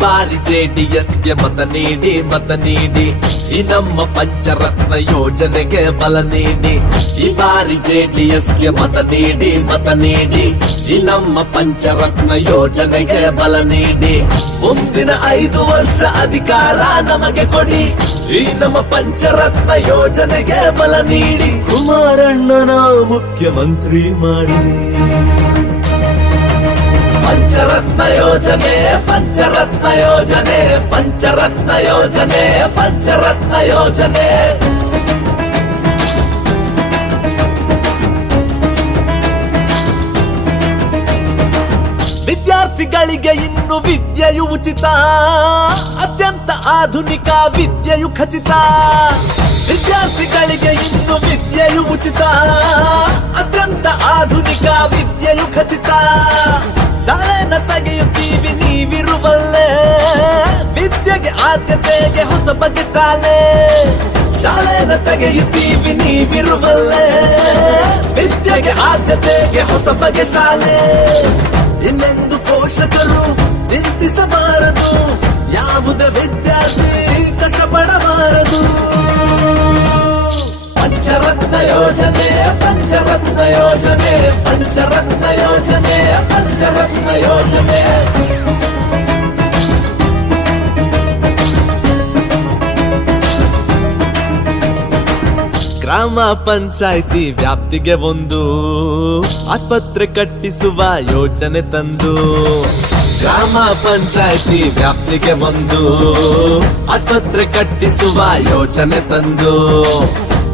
ಬಾರಿ ಜೆಡಿಎಸ್ಗೆ ಮತ ನೀಡಿ ಈ ನಮ್ಮ ಪಂಚರತ್ನ ಯೋಜನೆಗೆ ಬಲ ನೀಡಿ. ಈ ಬಾರಿ ಜೆಡಿಎಸ್ಗೆ ಮತ ನೀಡಿ ಈ ನಮ್ಮ ಪಂಚರತ್ನ ಯೋಜನೆಗೆ ಬಲ ನೀಡಿ. ಮುಂದಿನ 5 ವರ್ಷ ಅಧಿಕಾರ ನಮಗೆ ಕೊಡಿ, ಈ ನಮ್ಮ ಪಂಚರತ್ನ ಯೋಜನೆಗೆ ಬಲ ನೀಡಿ. ಕುಮಾರಣ್ಣನ ಮುಖ್ಯಮಂತ್ರಿ ಮಾಡಿ. ಪಂಚರತ್ನ ಯೋಜನೆ ಪಂಚರತ್ನ ಯೋಜನೆ ಪಂಚರತ್ನ ಯೋಜನೆ ಪಂಚರತ್ನ ಯೋಜನೆ. ವಿದ್ಯಾರ್ಥಿಗಳಿಗೆ ಇನ್ನು ವಿದ್ಯೆಯು ಉಚಿತ, ಅತ್ಯಂತ ಆಧುನಿಕ ವಿದ್ಯೆಯು ಖಚಿತ. ವಿದ್ಯಾರ್ಥಿಗಳಿಗೆ ಇನ್ನು ವಿದ್ಯೆಯು ಉಚಿತ, ಅತ್ಯಂತ ಆಧುನಿಕ ವಿದ್ಯೆಯು ಖಚಿತ. ಶಾಲೆನ ತೆಗೆಯುತ್ತೀವಿ ನೀವಿರುವಲ್ಲೇ, ವಿದ್ಯೆಗೆ ಆದ್ಯತೆಗೆ ಹೊಸ ಬಗೆ ಶಾಲೆ. ಶಾಲೆನ ತೆಗೆಯುತ್ತೀವಿ ನೀವಿರುವಲ್ಲೇ, ವಿದ್ಯೆಗೆ ಆದ್ಯತೆಗೆ ಹೊಸ ಬಗೆ ಶಾಲೆ. ಇನ್ನೆಂದು ಪೋಷಕರು ಚಿಂತಿಸಬಾರದು, ಯಾವುದೇ ವಿದ್ಯಾರ್ಥಿ ಕಷ್ಟಪಡಬಾರದು. ಪಂಚರತ್ನ ಯೋಜನೆ ಪಂಚರತ್ನ ಯೋಜನೆ ಪಂಚರತ್ನ ಯೋಜನೆ ಪಂಚರತ್ನ ಯೋಜನೆ. ಗ್ರಾಮ ಪಂಚಾಯಿತಿ ವ್ಯಾಪ್ತಿಗೆ ಒಂದು ಆಸ್ಪತ್ರೆ ಕಟ್ಟಿಸುವ ಯೋಜನೆ ತಂದು. ಗ್ರಾಮ ಪಂಚಾಯಿತಿ ವ್ಯಾಪ್ತಿಗೆ ಒಂದು ಆಸ್ಪತ್ರೆ ಕಟ್ಟಿಸುವ ಯೋಜನೆ ತಂದು.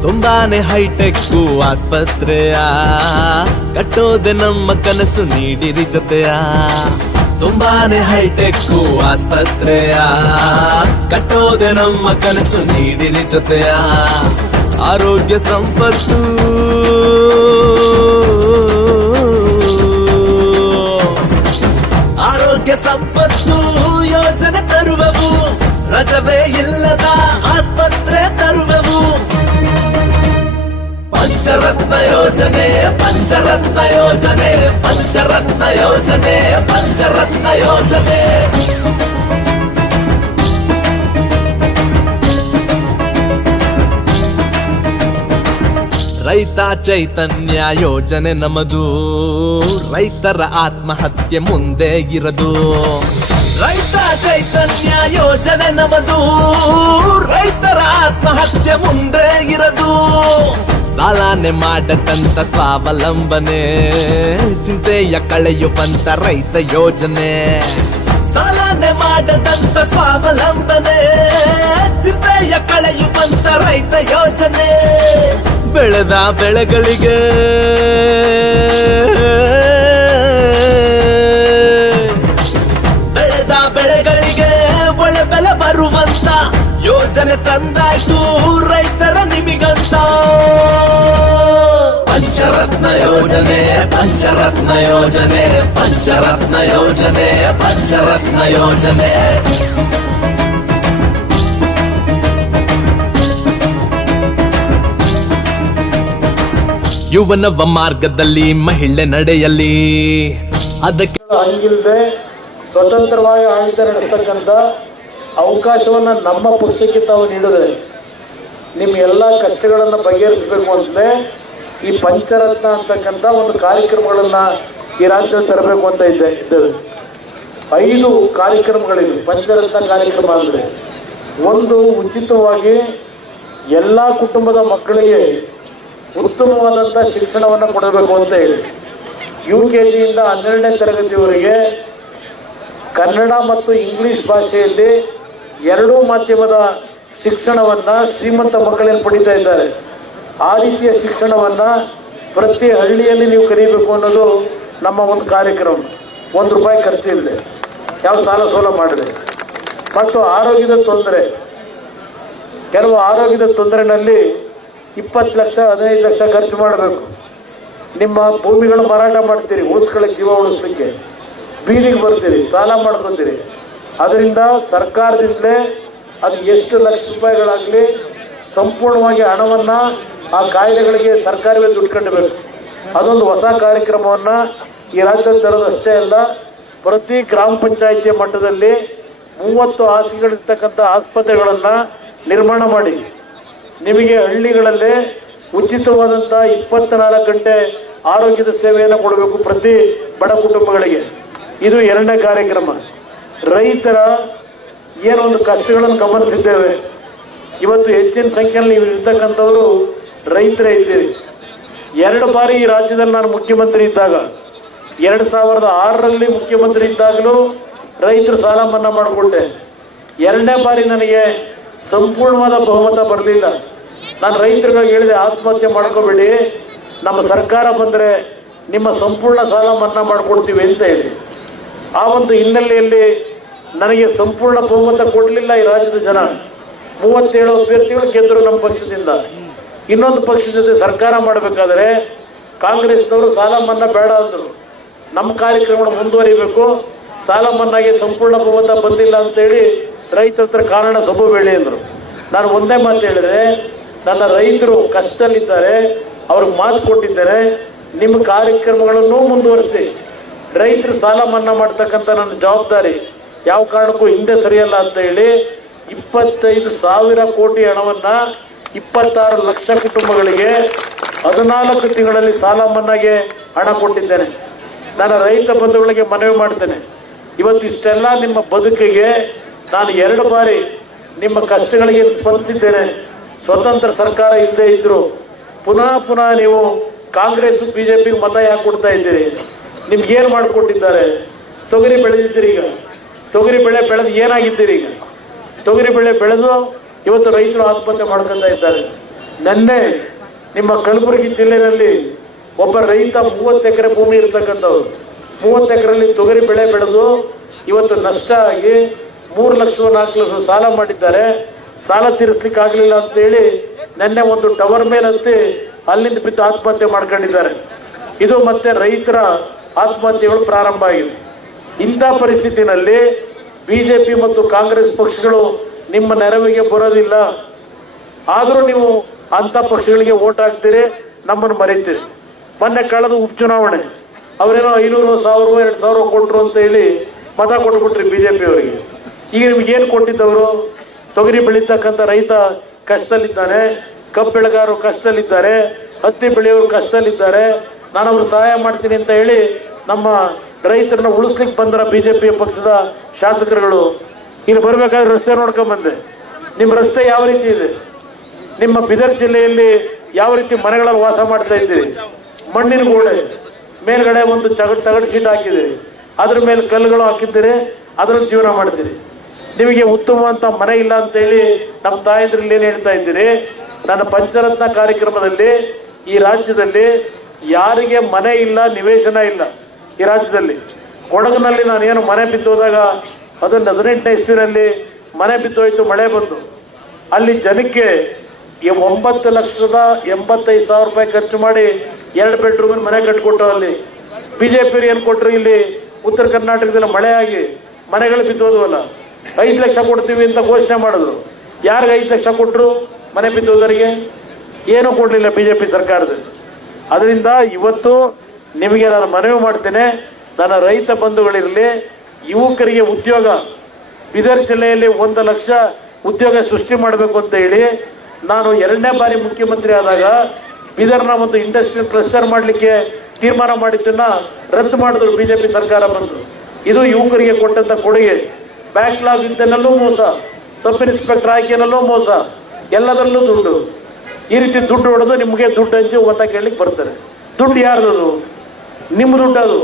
ತುಂಬಾನೇ ಹೈಟೆಕ್ ಆಸ್ಪತ್ರೆಯ ಕಟ್ಟೋದೆ ನಮ್ಮ ಕನಸು ನೀಡಿರಿ ಜೊತೆಯ. ತುಂಬಾನೇ ಹೈಟೆಕ್ ಆಸ್ಪತ್ರೆಯ ಕಟ್ಟೋದೆ ನಮ್ಮ ಕನಸು ನೀಡಿರಿ ಜೊತೆಯ. ಆರೋಗ್ಯ ಸಂಪತ್ತು ಆರೋಗ್ಯ ಸಂಪತ್ತು ಯೋಜನೆ ತರುವೆವು, ರಜವೇ ಇಲ್ಲದ ಆಸ್ಪತ್ರೆ ತರುವೆವು. ಪಂಚರತ್ನ ಯೋಜನೆ ಪಂಚರತ್ನ ಯೋಜನೆ ಪಂಚರತ್ನ ಯೋಜನೆ ಪಂಚರತ್ನ ಯೋಜನೆ. ರೈತ ಚೈತನ್ಯ ಯೋಜನೆ ನಮದು, ರೈತರ ಆತ್ಮಹತ್ಯೆ ಮುಂದೆ ಇರದು. ರೈತ ಚೈತನ್ಯ ಯೋಜನೆ ನಮದು, ರೈತರ ಆತ್ಮಹತ್ಯೆ ಮುಂದೆ ಇರದು. ಸಾಲನೆ ಮಾಡದಂತ ಸ್ವಾವಲಂಬನೆ, ಚಿಂತೆಯ ಕಳೆಯುವಂತ ರೈತ ಯೋಜನೆ. ಸಾಲನೆ ಮಾಡದಂತ ಸ್ವಾವಲಂಬನೆ, ಚಿಂತೆಯ ಕಳೆಯುವಂತ ರೈತ ಯೋಜನೆ. ಬೆಳೆದ ಬೆಳೆಗಳಿಗೆ ಒಳ್ಳೆ ಬೆಲೆ ಬರುವಂತ ಯೋಜನೆ ತಂದಾಯ್ತು ರೈತರ ನಿಮಿಗಂತ. ಪಂಚರತ್ನ ಯೋಜನೆ ಪಂಚರತ್ನ ಯೋಜನೆ ಪಂಚರತ್ನ ಯೋಜನೆ ಪಂಚರತ್ನ ಯೋಜನೆ. ಯುವನವ ಮಾರ್ಗದಲ್ಲಿ ಮಹಿಳೆ ನಡೆಯಲಿ, ಅದಕ್ಕೆ ಹಂಗಿಲ್ಲದೆ ಸ್ವತಂತ್ರವಾಗಿ ಆಡಳಿತ ನಡೆಸ್ತಕ್ಕಂಥ ಅವಕಾಶವನ್ನು ನಮ್ಮ ಪಕ್ಷಕ್ಕೆ ತಾವು ನೀಡಿದರೆ ನಿಮ್ಮ ಎಲ್ಲ ಕಷ್ಟಗಳನ್ನು ಬಗೆಹರಿಸಬೇಕು ಅಂತಲೇ ಈ ಪಂಚರತ್ನ ಅಂತಕ್ಕಂಥ ಒಂದು ಕಾರ್ಯಕ್ರಮಗಳನ್ನು ಈ ರಾಜ್ಯದಲ್ಲಿ ತರಬೇಕು ಅಂತ ಇದ್ದೇವೆ. 5 ಕಾರ್ಯಕ್ರಮಗಳಿವೆ. ಪಂಚರತ್ನ ಕಾರ್ಯಕ್ರಮ ಅಂದರೆ ಒಂದು, ಉಚಿತವಾಗಿ ಎಲ್ಲ ಕುಟುಂಬದ ಮಕ್ಕಳಿಗೆ ಉತ್ತಮವಾದಂಥ ಶಿಕ್ಷಣವನ್ನು ಕೊಡಬೇಕು ಅಂತ ಹೇಳಿ UKG ಇಂದ 12ನೇ ತರಗತಿಯವರೆಗೆ ಕನ್ನಡ ಮತ್ತು ಇಂಗ್ಲಿಷ್ ಭಾಷೆಯಲ್ಲಿ 2 ಮಾಧ್ಯಮದ ಶಿಕ್ಷಣವನ್ನು ಶ್ರೀಮಂತ ಮಕ್ಕಳೇನು ಪಡೀತಾ ಇದ್ದಾರೆ. ಆ ರೀತಿಯ ಶಿಕ್ಷಣವನ್ನು ಪ್ರತಿ ಹಳ್ಳಿಯಲ್ಲಿ ನೀವು ಕಲಿಯಬೇಕು ಅನ್ನೋದು ನಮ್ಮ ಒಂದು ಕಾರ್ಯಕ್ರಮ. ₹1 ಖರ್ಚಿಲ್ಲದೆ, ಯಾವ ಸಾಲ ಸೋಲ ಮಾಡಿದೆ. ಮತ್ತು ಆರೋಗ್ಯದ ತೊಂದರೆ, ಕೆಲವು ಆರೋಗ್ಯದ ತೊಂದರೆನಲ್ಲಿ 20 ಲಕ್ಷ 15 ಲಕ್ಷ ಖರ್ಚು ಮಾಡಬೇಕು. ನಿಮ್ಮ ಭೂಮಿಗಳು ಮಾರಾಟ ಮಾಡ್ತೀರಿ ಉಳಿಸ್ಕೊಳ್ಳೋಕೆ, ಜೀವ ಉಳಿಸ್ಲಿಕ್ಕೆ ಬೀದಿಗೆ ಬರ್ತೀರಿ, ಸಾಲ ಮಾಡ್ಕೊತೀರಿ. ಅದರಿಂದ ಸರ್ಕಾರದಿಂದಲೇ ಅದು ಎಷ್ಟು ಲಕ್ಷ ರೂಪಾಯಿಗಳಾಗಲಿ ಸಂಪೂರ್ಣವಾಗಿ ಹಣವನ್ನು ಆ ಕಾಯಿಲೆಗಳಿಗೆ ಸರ್ಕಾರವೇ ದುಡ್ಡು ಕಟ್ಟಬೇಕು. ಅದೊಂದು ಹೊಸ ಕಾರ್ಯಕ್ರಮವನ್ನು ಈ ರಾಜ್ಯದಲ್ಲಿ ತರೋದಷ್ಟೇ ಅಲ್ಲ, ಪ್ರತಿ ಗ್ರಾಮ ಪಂಚಾಯಿತಿಯ ಮಟ್ಟದಲ್ಲಿ 30 ಹಾಸಿಗೆಗಳಿರ್ತಕ್ಕಂಥ ಆಸ್ಪತ್ರೆಗಳನ್ನು ನಿರ್ಮಾಣ ಮಾಡಿ ನಿಮಗೆ ಹಳ್ಳಿಗಳಲ್ಲೇ ಉಚಿತವಾದಂಥ 24 ಗಂಟೆ ಆರೋಗ್ಯದ ಸೇವೆಯನ್ನು ಕೊಡಬೇಕು ಪ್ರತಿ ಬಡ ಕುಟುಂಬಗಳಿಗೆ. ಇದು 2ನೇ ಕಾರ್ಯಕ್ರಮ. ರೈತರ ಏನೊಂದು ಕಷ್ಟಗಳನ್ನು ಗಮನಿಸಿದ್ದೇವೆ. ಇವತ್ತು ಹೆಚ್ಚಿನ ಸಂಖ್ಯೆಯಲ್ಲಿ ನೀವು ಇರ್ತಕ್ಕಂಥವರು ರೈತರೇ ಇದ್ದೀರಿ. 2 ಬಾರಿ ಈ ರಾಜ್ಯದಲ್ಲಿ ನಾನು ಮುಖ್ಯಮಂತ್ರಿ ಇದ್ದಾಗ 2006ರಲ್ಲಿ ಮುಖ್ಯಮಂತ್ರಿ ಇದ್ದಾಗಲೂ ರೈತರು ಸಾಲ ಮನ್ನಾ ಮಾಡಿಕೊಂಡೆ. 2ನೇ ಬಾರಿ ನನಗೆ ಸಂಪೂರ್ಣವಾದ ಬಹುಮತ ಬರಲಿಲ್ಲ. ನಾನು ರೈತರಿಗೆ ಹೇಳಿದೆ, ಆತ್ಮಹತ್ಯೆ ಮಾಡ್ಕೋಬೇಡಿ, ನಮ್ಮ ಸರ್ಕಾರ ಬಂದರೆ ನಿಮ್ಮ ಸಂಪೂರ್ಣ ಸಾಲ ಮನ್ನಾ ಮಾಡಿಕೊಡ್ತೀವಿ ಅಂತ ಹೇಳಿ. ಆ ಒಂದು ಹಿನ್ನೆಲೆಯಲ್ಲಿ ನನಗೆ ಸಂಪೂರ್ಣ ಬಹುಮತ ಕೊಡಲಿಲ್ಲ ಈ ರಾಜ್ಯದ ಜನ. 37 ಅಭ್ಯರ್ಥಿಗಳು ಗೆದ್ದರು ನಮ್ಮ ಪಕ್ಷದಿಂದ. ಇನ್ನೊಂದು ಪಕ್ಷದ ಜೊತೆ ಸರ್ಕಾರ ಮಾಡಬೇಕಾದ್ರೆ ಕಾಂಗ್ರೆಸ್ನವರು ಸಾಲ ಮನ್ನಾ ಬೇಡ ಅಂದರು. ನಮ್ಮ ಕಾರ್ಯಕ್ರಮ ಮುಂದುವರಿಬೇಕು, ಸಾಲ ಮನ್ನಾಗೆ ಸಂಪೂರ್ಣ ಬಹುಮತ ಬಂದಿಲ್ಲ ಅಂತೇಳಿ ರೈತರ ಹತ್ರ ಕಾರಣ ಸಬ್ಬಬೇಡಿ ಅಂದರು. ನಾನು ಒಂದೇ ಮಾತು ಹೇಳಿದೆ, ನನ್ನ ರೈತರು ಕಷ್ಟದಲ್ಲಿದ್ದಾರೆ, ಅವ್ರಿಗೆ ಮಾತು ಕೊಟ್ಟಿದ್ದೇನೆ, ನಿಮ್ಮ ಕಾರ್ಯಕ್ರಮಗಳನ್ನು ಮುಂದುವರಿಸಿ. ರೈತರು ಸಾಲ ಮನ್ನಾ ಮಾಡ್ತಕ್ಕಂಥ ನನ್ನ ಜವಾಬ್ದಾರಿ ಯಾವ ಕಾರಣಕ್ಕೂ ಹಿಂದೆ ಸರಿಯಲ್ಲ ಅಂತ ಹೇಳಿ 25,000 ಕೋಟಿ ಹಣವನ್ನು 26 ಲಕ್ಷ ಕುಟುಂಬಗಳಿಗೆ 14 ತಿಂಗಳಲ್ಲಿ ಸಾಲ ಮನ್ನಾಗೆ ಹಣ ಕೊಟ್ಟಿದ್ದೇನೆ. ನನ್ನ ರೈತ ಬಂಧುಗಳಿಗೆ ಮನವಿ ಮಾಡ್ತೇನೆ, ಇವತ್ತು ಇಷ್ಟೆಲ್ಲ ನಿಮ್ಮ ಬದುಕಿಗೆ ನಾನು 2 ಬಾರಿ ನಿಮ್ಮ ಕಷ್ಟಗಳಿಗೆ ಸ್ಪಂದಿಸಿದ್ದೇನೆ. ಸ್ವತಂತ್ರ ಸರ್ಕಾರ ಇಲ್ಲದೆ ಇದ್ರು ಪುನಃ ನೀವು ಕಾಂಗ್ರೆಸ್ ಬಿಜೆಪಿಗೆ ಮತ ಯಾಕೆ ಕೊಡ್ತಾ ಇದ್ದೀರಿ? ನಿಮ್ಗೇನು ಮಾಡಿಕೊಟ್ಟಿದ್ದಾರೆ? ತೊಗರಿ ಬೆಳೆದಿದ್ದೀರಿ, ಈಗ ತೊಗರಿ ಬೆಳೆ ಬೆಳೆದು ಏನಾಗಿದ್ದೀರಿ? ಈಗ ತೊಗರಿ ಬೆಳೆ ಬೆಳೆದು ಇವತ್ತು ರೈತರು ಆತ್ಮಹತ್ಯೆ ಮಾಡ್ಕೊತಾ ಇದ್ದಾರೆ. ನಿನ್ನೆ ನಿಮ್ಮ ಕಲಬುರಗಿ ಜಿಲ್ಲೆಯಲ್ಲಿ ಒಬ್ಬ ರೈತ 30 ಎಕರೆ ಭೂಮಿ ಇರ್ತಕ್ಕಂಥವ್ರು 30 ಎಕರೆಯಲ್ಲಿ ತೊಗರಿ ಬೆಳೆ ಬೆಳೆದು ಇವತ್ತು ನಷ್ಟ ಆಗಿ 3 ಲಕ್ಷ 4 ಲಕ್ಷ ಸಾಲ ಮಾಡಿದ್ದಾರೆ. ಸಾಲ ತೀರಿಸ್ಲಿಕ್ಕೆ ಆಗಲಿಲ್ಲ ಅಂತೇಳಿ ನಿನ್ನೆ ಒಂದು ಟವರ್ ಮೇಲೆ ಹತ್ತಿ ಅಲ್ಲಿಂದ ಬಿದ್ದು ಆತ್ಮಹತ್ಯೆ ಮಾಡ್ಕೊಂಡಿದ್ದಾರೆ. ಇದು ಮತ್ತೆ ರೈತರ ಆತ್ಮಹತ್ಯೆಗಳು ಪ್ರಾರಂಭ ಆಗಿದೆ. ಇಂಥ ಪರಿಸ್ಥಿತಿನಲ್ಲಿ ಬಿಜೆಪಿ ಮತ್ತು ಕಾಂಗ್ರೆಸ್ ಪಕ್ಷಗಳು ನಿಮ್ಮ ನೆರವಿಗೆ ಬರೋದಿಲ್ಲ. ಆದರೂ ನೀವು ಅಂಥ ಪಕ್ಷಗಳಿಗೆ ವೋಟ್ ಹಾಕ್ತೀರಿ, ನಮ್ಮನ್ನು ಮರೀತೀರಿ. ಮೊನ್ನೆ ಕಳೆದ ಉಪಚುನಾವಣೆ ಅವರೇನೋ 500, 1000, 2000 ಕೊಟ್ಟರು ಅಂತ ಹೇಳಿ ಮತ ಕೊಟ್ಬಿಟ್ರಿ ಬಿಜೆಪಿ ಅವರಿಗೆ. ಈಗ ನಿಮ್ಗೇನು ಕೊಟ್ಟಿದ್ದವರು? ತೊಗರಿ ಬೆಳೀತಕ್ಕಂಥ ರೈತ ಕಷ್ಟದಲ್ಲಿದ್ದಾನೆ, ಕಬ್ಬು ಬೆಳೆಗಾರರು ಕಷ್ಟದಲ್ಲಿದ್ದಾರೆ, ಹತ್ತಿ ಬೆಳೆಯೋರು ಕಷ್ಟದಲ್ಲಿದ್ದಾರೆ, ನಾನು ಅವ್ರಿಗೆ ಸಹಾಯ ಮಾಡ್ತೀನಿ ಅಂತ ಹೇಳಿ ನಮ್ಮ ರೈತರನ್ನ ಉಳಿಸ್ಲಿಕ್ಕೆ ಬಂದರ ಬಿಜೆಪಿ ಪಕ್ಷದ ಶಾಸಕರುಗಳು. ಇಲ್ಲಿ ಬರಬೇಕಾದ್ರೆ ರಸ್ತೆ ನೋಡ್ಕೊಂಡ್ ಬಂದೆ. ನಿಮ್ಮ ರಸ್ತೆ ಯಾವ ರೀತಿ ಇದೆ? ನಿಮ್ಮ ಬೀದರ್ ಜಿಲ್ಲೆಯಲ್ಲಿ ಯಾವ ರೀತಿ ಮನೆಗಳಲ್ಲಿ ವಾಸ ಮಾಡ್ತಾ ಇದ್ದೀರಿ? ಮಣ್ಣಿನ ಗೋಡೆ ಮೇಲ್ಗಡೆ ಒಂದು ತಗಡು ಶೀಟ್ ಹಾಕಿದ್ದೀರಿ, ಅದ್ರ ಮೇಲೆ ಕಲ್ಲುಗಳು ಹಾಕಿದ್ದೀರಿ, ಅದರಲ್ಲಿ ಜೀವನ ಮಾಡ್ತೀರಿ. ನಿಮಗೆ ಉತ್ತಮವಂತ ಮನೆ ಇಲ್ಲ ಅಂತ ಹೇಳಿ ನಮ್ಮ ತಾಯಂದ್ರಲ್ಲಿ ಏನು ಹೇಳ್ತಾ ಇದ್ದೀರಿ? ನನ್ನ ಪಂಚರತ್ನ ಕಾರ್ಯಕ್ರಮದಲ್ಲಿ ಈ ರಾಜ್ಯದಲ್ಲಿ ಯಾರಿಗೆ ಮನೆ ಇಲ್ಲ, ನಿವೇಶನ ಇಲ್ಲ ಈ ರಾಜ್ಯದಲ್ಲಿ. ಕೊಡಗಿನಲ್ಲಿ ನಾನೇನು ಮನೆ ಬಿದ್ದೋದಾಗ ಅದನ್ನು 18ನೇ ಇಸ್ವಿನಲ್ಲಿ ಮನೆ ಬಿದ್ದೋಯ್ತು, ಮಳೆ ಬಂದು ಅಲ್ಲಿ ಜನಕ್ಕೆ 9,85,000 ರೂಪಾಯಿ ಖರ್ಚು ಮಾಡಿ 2 ಬೆಡ್ರೂಮಿನ ಮನೆ ಕಟ್ಕೊಟ್ರು. ಅಲ್ಲಿ ಬಿಜೆಪಿ ಏನು ಕೊಟ್ಟರು? ಇಲ್ಲಿ ಉತ್ತರ ಕರ್ನಾಟಕದಲ್ಲಿ ಮಳೆ ಆಗಿ ಮನೆಗಳು ಬಿದ್ದೋದ್ವಲ್ಲ, 5 ಲಕ್ಷ ಕೊಡ್ತೀವಿ ಅಂತ ಘೋಷಣೆ ಮಾಡಿದ್ರು. ಯಾರಿಗೆ 5 ಲಕ್ಷ ಕೊಟ್ಟರು? ಮನೆ ಬಿದ್ದೋದರಿಗೆ ಏನೂ ಕೊಡಲಿಲ್ಲ ಬಿಜೆಪಿ ಸರ್ಕಾರದಲ್ಲಿ. ಅದರಿಂದ ಇವತ್ತು ನಿಮಗೆ ನಾನು ಮನವಿ ಮಾಡ್ತೇನೆ, ನನ್ನ ರೈತ ಬಂಧುಗಳಿರಲಿ, ಯುವಕರಿಗೆ ಉದ್ಯೋಗ, ಬೀದರ್ ಜಿಲ್ಲೆಯಲ್ಲಿ 1 ಲಕ್ಷ ಉದ್ಯೋಗ ಸೃಷ್ಟಿ ಮಾಡಬೇಕು ಅಂತ ಹೇಳಿ ನಾನು 2ನೇ ಬಾರಿ ಮುಖ್ಯಮಂತ್ರಿ ಆದಾಗ ಬೀದರ್ನ ಒಂದು ಇಂಡಸ್ಟ್ರಿಯಲ್ ಕ್ಲಸ್ಟರ್ ಮಾಡಲಿಕ್ಕೆ ತೀರ್ಮಾನ ಮಾಡಿದ್ದನ್ನ ರದ್ದು ಮಾಡಿದ್ರು ಬಿಜೆಪಿ ಸರ್ಕಾರ ಬಂದು. ಇದು ಯುವಕರಿಗೆ ಕೊಟ್ಟಂತ ಕೊಡುಗೆ. ಬ್ಯಾಕ್ಲಾಗ್ ಇದ್ದನಲ್ಲೂ ಮೋಸ, ಸಬ್ ಇನ್ಸ್ಪೆಕ್ಟರ್ ಆಯ್ಕೆನಲ್ಲೂ ಮೋಸ, ಎಲ್ಲದರಲ್ಲೂ ದುಡ್ಡು. ಈ ರೀತಿ ದುಡ್ಡು ಹೊಡೆದು ನಿಮಗೆ ದುಡ್ಡು ಹಂಚಿ ಓಟ ಕೇಳಲಿಕ್ಕೆ ಬರ್ತಾರೆ. ದುಡ್ಡು ಯಾರ್ದು? ನಿಮ್ಮ ದುಡ್ಡು. ಅದು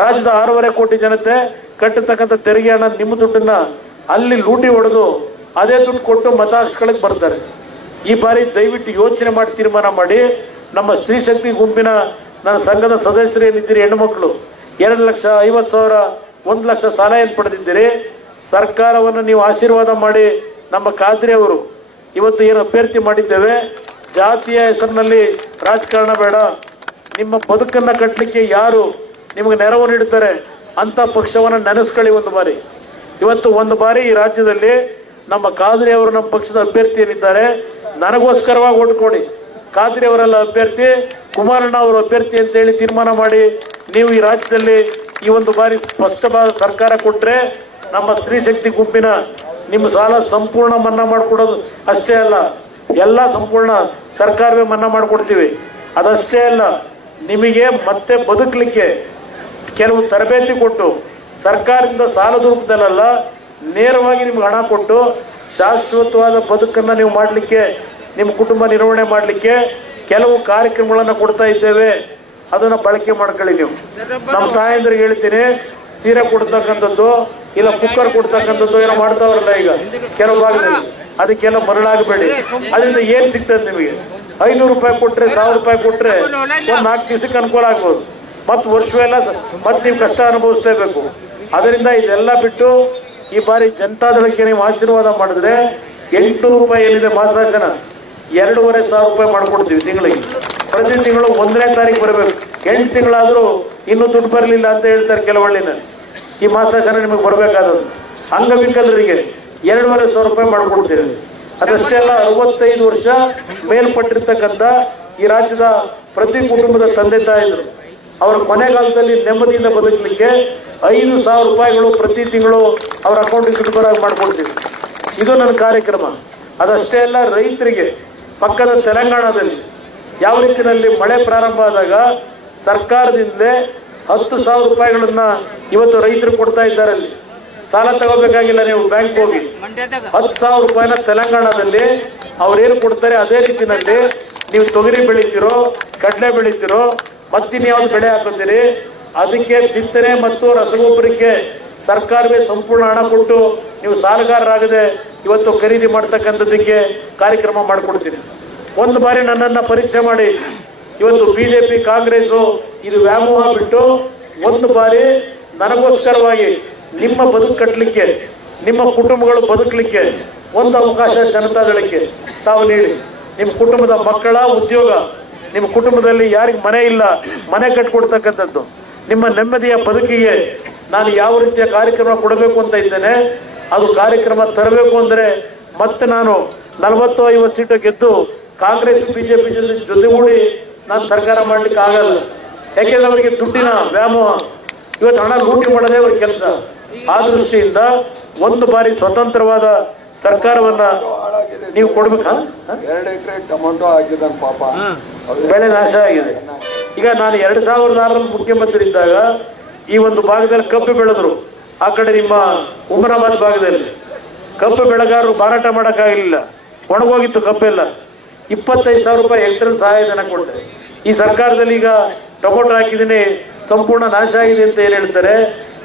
ರಾಜ್ಯದ 6.5 ಕೋಟಿ ಜನತೆ ಕಟ್ಟತಕ್ಕಂಥ ತೆರಿಗೆ ಹಣ ನಿಮ್ಮ ದುಡ್ಡನ್ನ ಅಲ್ಲಿ ಲೂಟಿ ಹೊಡೆದು ಅದೇ ದುಡ್ಡು ಕೊಟ್ಟು ಮತ ಹಾಕ್ಸ್ಕೊಳ್ಳಕ್ಕೆ ಬರ್ತಾರೆ. ಈ ಬಾರಿ ದಯವಿಟ್ಟು ಯೋಚನೆ ಮಾಡಿ ತೀರ್ಮಾನ ಮಾಡಿ. ನಮ್ಮ ಸ್ತ್ರೀ ಶಕ್ತಿ ಗುಂಪಿನ ನನ್ನ ಸಂಘದ ಸದಸ್ಯರು ಏನಿದ್ದೀರಿ, ಹೆಣ್ಣುಮಕ್ಕಳು, 2,50,000, 1 ಲಕ್ಷ ಸಾಲ ಏನು ಪಡೆದಿದ್ದೀರಿ? ಸರ್ಕಾರವನ್ನು ನೀವು ಆಶೀರ್ವಾದ ಮಾಡಿ. ನಮ್ಮ ಖಾದ್ರಿ ಅವರು ಇವತ್ತು ಏನು ಅಭ್ಯರ್ಥಿ ಮಾಡಿದ್ದೇವೆ, ಜಾತಿಯ ಹೆಸರಿನಲ್ಲಿ ರಾಜಕಾರಣ ಬೇಡ, ನಿಮ್ಮ ಬದುಕನ್ನು ಕಟ್ಟಲಿಕ್ಕೆ ಯಾರು ನಿಮಗೆ ನೆರವು ನೀಡ್ತಾರೆ ಅಂತ ಪಕ್ಷವನ್ನು ನೆನೆಸ್ಕೊಳ್ಳಿ ಒಂದು ಬಾರಿ. ಇವತ್ತು ಒಂದು ಬಾರಿ ಈ ರಾಜ್ಯದಲ್ಲಿ ನಮ್ಮ ಖಾದ್ರಿ ಅವರು ನಮ್ಮ ಪಕ್ಷದ ಅಭ್ಯರ್ಥಿ ಏನಿದ್ದಾರೆ, ನನಗೋಸ್ಕರವಾಗಿ ಓಟ್ ಕೊಡಿ. ಖಾದ್ರಿ ಅವರೆಲ್ಲ ಅಭ್ಯರ್ಥಿ, ಕುಮಾರಣ್ಣ ಅವರು ಅಭ್ಯರ್ಥಿ ಅಂತೇಳಿ ತೀರ್ಮಾನ ಮಾಡಿ ನೀವು ಈ ರಾಜ್ಯದಲ್ಲಿ ಈ ಒಂದು ಬಾರಿ ಸ್ಪಷ್ಟವಾದ ಸರ್ಕಾರ ಕೊಟ್ಟರೆ ನಮ್ಮ ಸ್ತ್ರೀ ಶಕ್ತಿ ಗುಂಪಿನ ನಿಮ್ಮ ಸಾಲ ಸಂಪೂರ್ಣ ಮನ್ನಾ ಮಾಡಿಕೊಡೋದು ಅಷ್ಟೇ ಅಲ್ಲ, ಎಲ್ಲ ಸಂಪೂರ್ಣ ಸರ್ಕಾರವೇ ಮನ್ನಾ ಮಾಡಿಕೊಡ್ತೀವಿ. ಅದಷ್ಟೇ ಅಲ್ಲ, ನಿಮಗೆ ಮತ್ತೆ ಬದುಕಲಿಕ್ಕೆ ಕೆಲವು ತರಬೇತಿ ಕೊಟ್ಟು ಸರ್ಕಾರದಿಂದ ಸಾಲದ ರೂಪದಲ್ಲ, ನೇರವಾಗಿ ನಿಮ್ಗೆ ಹಣ ಕೊಟ್ಟು ಶಾಶ್ವತವಾದ ಬದುಕನ್ನು ನೀವು ಮಾಡಲಿಕ್ಕೆ, ನಿಮ್ಮ ಕುಟುಂಬ ನಿರ್ವಹಣೆ ಮಾಡಲಿಕ್ಕೆ ಕೆಲವು ಕಾರ್ಯಕ್ರಮಗಳನ್ನು ಕೊಡ್ತಾ ಇದ್ದೇವೆ. ಅದನ್ನು ಬಳಕೆ ಮಾಡ್ಕೊಳ್ಳಿ. ನೀವು ನಮ್ಮ ತಾಯಂದ್ರಿಗೆ ಹೇಳ್ತೀನಿ, ಸೀರೆ ಕೊಡ್ತಕ್ಕಂಥದ್ದು ಇಲ್ಲ ಕುಕ್ಕರ್ ಕೊಡ್ತಕ್ಕಂಥದ್ದು ಏನೋ ಮಾಡ್ತಾವ್ರಲ್ಲ ಈಗ ಕೆಲವು ಭಾಗದಲ್ಲಿ, ಅದಕ್ಕೆಲ್ಲ ಮರಳಾಗಬೇಡಿ. ಅದರಿಂದ ಏನ್ ಸಿಗ್ತದೆ ನಿಮಗೆ? 500 ರೂಪಾಯಿ ಕೊಟ್ರೆ, 1000 ರೂಪಾಯಿ ಕೊಟ್ರೆ ಒಂದು 4 ದಿವಸಕ್ಕೆ ಅನುಕೂಲ ಆಗ್ಬೋದು. ಮತ್ತು ವರ್ಷವೆಲ್ಲ ಮತ್ತೆ ನೀವು ಕಷ್ಟ ಅನುಭವಿಸಲೇಬೇಕು. ಅದರಿಂದ ಇದೆಲ್ಲ ಬಿಟ್ಟು ಈ ಬಾರಿ ಜನತಾದಳಕ್ಕೆ ನೀವು ಆಶೀರ್ವಾದ ಮಾಡಿದ್ರೆ 800 ರೂಪಾಯಿ ಏನಿದೆ ಮಾಸಾಶನ 2500 ರೂಪಾಯಿ ಮಾಡ್ಕೊಡ್ತೀವಿ ತಿಂಗಳಿಗೆ. ಪ್ರತಿ ತಿಂಗಳು 1ನೇ ತಾರೀಕು ಬರಬೇಕು. 8 ತಿಂಗಳಾದರೂ ಇನ್ನೂ ದುಡ್ಡು ಬರಲಿಲ್ಲ ಅಂತ ಹೇಳ್ತಾರೆ ಕೆಲವಳ್ಳಿನ. ಈ ಮಾಸಾಶನ ನಿಮಗೆ ಬರಬೇಕಾದದ್ದು. ಅಂಗವಿಕಲರಿಗೆ 2500 ರೂಪಾಯಿ ಮಾಡ್ಕೊಡ್ತೀವಿ. ಅದಷ್ಟೇ ಅಲ್ಲ, 65 ವರ್ಷ ಮೇಲ್ಪಟ್ಟಿರ್ತಕ್ಕಂಥ ಈ ರಾಜ್ಯದ ಪ್ರತಿ ಕುಟುಂಬದ ತಂದೆ ತಾಯಿದ್ರು ಅವರ ಕೊನೆಗಾಲದಲ್ಲಿ ನೆಮ್ಮದಿಯಿಂದ ಬದುಕಲಿಕ್ಕೆ 5,000 ರೂಪಾಯಿಗಳು ಪ್ರತಿ ತಿಂಗಳು ಅವರ ಅಕೌಂಟಿಗೆ ದುಡ್ಡು ಬರಾಗಿ ಮಾಡ್ಕೊಡ್ತೀವಿ. ಇದು ನನ್ನ ಕಾರ್ಯಕ್ರಮ. ಅದಷ್ಟೇ ಅಲ್ಲ, ರೈತರಿಗೆ ಪಕ್ಕದ ತೆಲಂಗಾಣದಲ್ಲಿ ಯಾವ ರೀತಿಯಲ್ಲಿ ಮಳೆ ಪ್ರಾರಂಭ ಆದಾಗ ಸರ್ಕಾರದಿಂದಲೇ 10,000 ರೂಪಾಯಿಗಳನ್ನ ಇವತ್ತು ರೈತರು ಕೊಡ್ತಾ ಇದ್ದಾರೆ. ಅಲ್ಲಿ ಸಾಲ ತಗೋಬೇಕಾಗಿಲ್ಲ, ನೀವು ಬ್ಯಾಂಕ್ ಹೋಗಿ 10,000 ರೂಪಾಯಿನ ತೆಲಂಗಾಣದಲ್ಲಿ ಅವ್ರೇನು ಕೊಡ್ತಾರೆ ಅದೇ ರೀತಿಯಲ್ಲಿ ನೀವು ತೊಗರಿ ಬೆಳಿತೀರೋ, ಕಡಲೆ ಬೆಳಿತೀರೋ, ಮತ್ತಿನ್ಯಾವ್ದು ಬೆಳೆ ಹಾಕೋತೀರಿ ಅದಕ್ಕೆ ಬಿತ್ತನೆ ಮತ್ತು ರಸಗೊಬ್ಬರಕ್ಕೆ ಸರ್ಕಾರವೇ ಸಂಪೂರ್ಣ ಹಣ ಕೊಟ್ಟು ನೀವು ಸಾಲಗಾರರಾಗದೆ ಇವತ್ತು ಖರೀದಿ ಮಾಡ್ತಕ್ಕಂಥದ್ದಕ್ಕೆ ಕಾರ್ಯಕ್ರಮ ಮಾಡಿಕೊಡ್ತೀನಿ. ಒಂದು ಬಾರಿ ನನ್ನನ್ನು ಪರೀಕ್ಷೆ ಮಾಡಿ. ಇವತ್ತು ಬಿಜೆಪಿ ಕಾಂಗ್ರೆಸ್ಸು ಇದು ವ್ಯಾಮೋಹ ಬಿಟ್ಟು ಒಂದು ಬಾರಿ ನನಗೋಸ್ಕರವಾಗಿ ನಿಮ್ಮ ಬದುಕು ಕಟ್ಟಲಿಕ್ಕೆ, ನಿಮ್ಮ ಕುಟುಂಬಗಳು ಬದುಕಲಿಕ್ಕೆ ಒಂದು ಅವಕಾಶ ಜನತಾದಳಕ್ಕೆ ತಾವು ನೀಡಿ. ನಿಮ್ಮ ಕುಟುಂಬದ ಮಕ್ಕಳ ಉದ್ಯೋಗ, ನಿಮ್ಮ ಕುಟುಂಬದಲ್ಲಿ ಯಾರಿಗೆ ಮನೆ ಇಲ್ಲ ಮನೆ ಕಟ್ಕೊಡ್ತಕ್ಕಂಥದ್ದು, ನಿಮ್ಮ ನೆಮ್ಮದಿಯ ಬದುಕಿಗೆ ನಾನು ಯಾವ ರೀತಿಯ ಕಾರ್ಯಕ್ರಮ ಕೊಡಬೇಕು ಅಂತ ಇದ್ದೇನೆ. ಅದು ಕಾರ್ಯಕ್ರಮ ತರಬೇಕು ಅಂದರೆ ಮತ್ತೆ ನಾನು 40-50 ಸೀಟು ಗೆದ್ದು ಕಾಂಗ್ರೆಸ್ ಬಿಜೆಪಿ ಜೊತೆಗೂಡಿ ನಾನು ಸರ್ಕಾರ ಮಾಡ್ಲಿಕ್ಕೆ ಆಗಲ್ಲ. ಯಾಕೆಂದ್ರೆ ಅವರಿಗೆ ದುಡ್ಡಿನ ವ್ಯಾಮೋಹ, ಇವತ್ತು ಹಣ ಲೂಟಿ ಮಾಡೋದೇ ಅವ್ರ ಕೆಲಸ. ಆ ದೃಷ್ಟಿಯಿಂದ ಒಂದು ಬಾರಿ ಸ್ವತಂತ್ರವಾದ ಸರ್ಕಾರವನ್ನ ನೀವು ಕೊಡ್ಬೇಕಾ? 2 ಎಕರೆ ಟೊಮೆಟೊ ಹಾಕಿದಾನೆ ಪಾಪ, ಬೆಳೆ ನಾಶ ಆಗಿದೆ. ಈಗ ನಾನು 2006 ಮುಖ್ಯಮಂತ್ರಿ ಇದ್ದಾಗ ಈ ಒಂದು ಭಾಗದಲ್ಲಿ ಕಬ್ಬು ಬೆಳೆದ್ರು. ಆ ಕಡೆ ನಿಮ್ಮ ಉಮರಾಬಾದ್ ಭಾಗದಲ್ಲಿ ಕಬ್ಬು ಬೆಳೆಗಾರರು ಮಾರಾಟ ಮಾಡೋಕ್ಕಾಗಲಿಲ್ಲ, ಒಣಗೋಗಿತ್ತು ಕಬ್ಬೆಲ್ಲ. 25,000 ರೂಪಾಯಿ ಹೆಕ್ಟರ್ ಸಹಾಯಧನ ಕೊಟ್ಟೆ. ಈ ಸರ್ಕಾರದಲ್ಲಿ ಈಗ ಟೊಮೊಟೊ ಹಾಕಿದ್ದೀನಿ, ಸಂಪೂರ್ಣ ನಾಶ ಆಗಿದೆ ಅಂತ ಏನು ಹೇಳ್ತಾರೆ.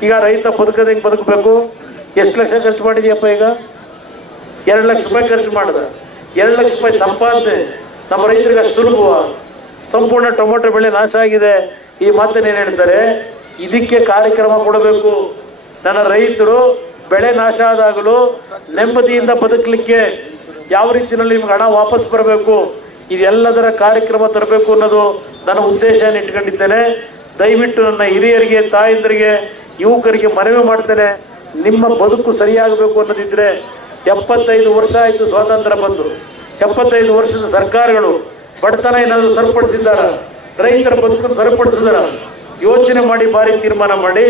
ಈಗ ರೈತ ಬದುಕದ ಹೆಂಗೆ ಬದುಕಬೇಕು? ಎಷ್ಟು ಲಕ್ಷ ಖರ್ಚು ಮಾಡಿದೆಯಪ್ಪ? ಈಗ 2 ಲಕ್ಷ ರೂಪಾಯಿ ಖರ್ಚು ಮಾಡಿದ. 2 ಲಕ್ಷ ರೂಪಾಯಿ ಸಂಪಾದನೆ ನಮ್ಮ ರೈತರಿಗೆ ಅಷ್ಟು ಸುಲಭ? ಸಂಪೂರ್ಣ ಟೊಮೊಟೊ ಬೆಳೆ ನಾಶ ಆಗಿದೆ. ಈ ಮಾತನ್ನೇನು ಹೇಳ್ತಾರೆ? ಇದಕ್ಕೆ ಕಾರ್ಯಕ್ರಮ ಕೊಡಬೇಕು. ನನ್ನ ರೈತರು ಬೆಳೆ ನಾಶ ಆದಾಗಲೂ ನೆಮ್ಮದಿಯಿಂದ ಬದುಕಲಿಕ್ಕೆ ಯಾವ ರೀತಿಯಲ್ಲಿ ನಿಮ್ಗೆ ಹಣ ವಾಪಸ್ ಬರಬೇಕು, ಇದೆಲ್ಲದರ ಕಾರ್ಯಕ್ರಮ ತರಬೇಕು ಅನ್ನೋದು ನನ್ನ ಉದ್ದೇಶನ ಇಟ್ಕೊಂಡಿದ್ದೇನೆ. ದಯವಿಟ್ಟು ನನ್ನ ಹಿರಿಯರಿಗೆ, ತಾಯಂದರಿಗೆ, ಯುವಕರಿಗೆ ಮನವಿ ಮಾಡ್ತೇನೆ, ನಿಮ್ಮ ಬದುಕು ಸರಿಯಾಗಬೇಕು ಅನ್ನೋದಿದ್ರೆ 75 ವರ್ಷ ಆಯಿತು ಸ್ವಾತಂತ್ರ್ಯ ಬಂದು. 75 ವರ್ಷದ ಸರ್ಕಾರಗಳು ಬಡತನ ಏನಾದರೂ ಸರಿಪಡಿಸಿದ್ದಾರ? ರೈತರ ಬದುಕನ್ನು ಸರಿಪಡಿಸಿದಾರ? ಯೋಚನೆ ಮಾಡಿ, ಬಾರಿ ತೀರ್ಮಾನ ಮಾಡಿ.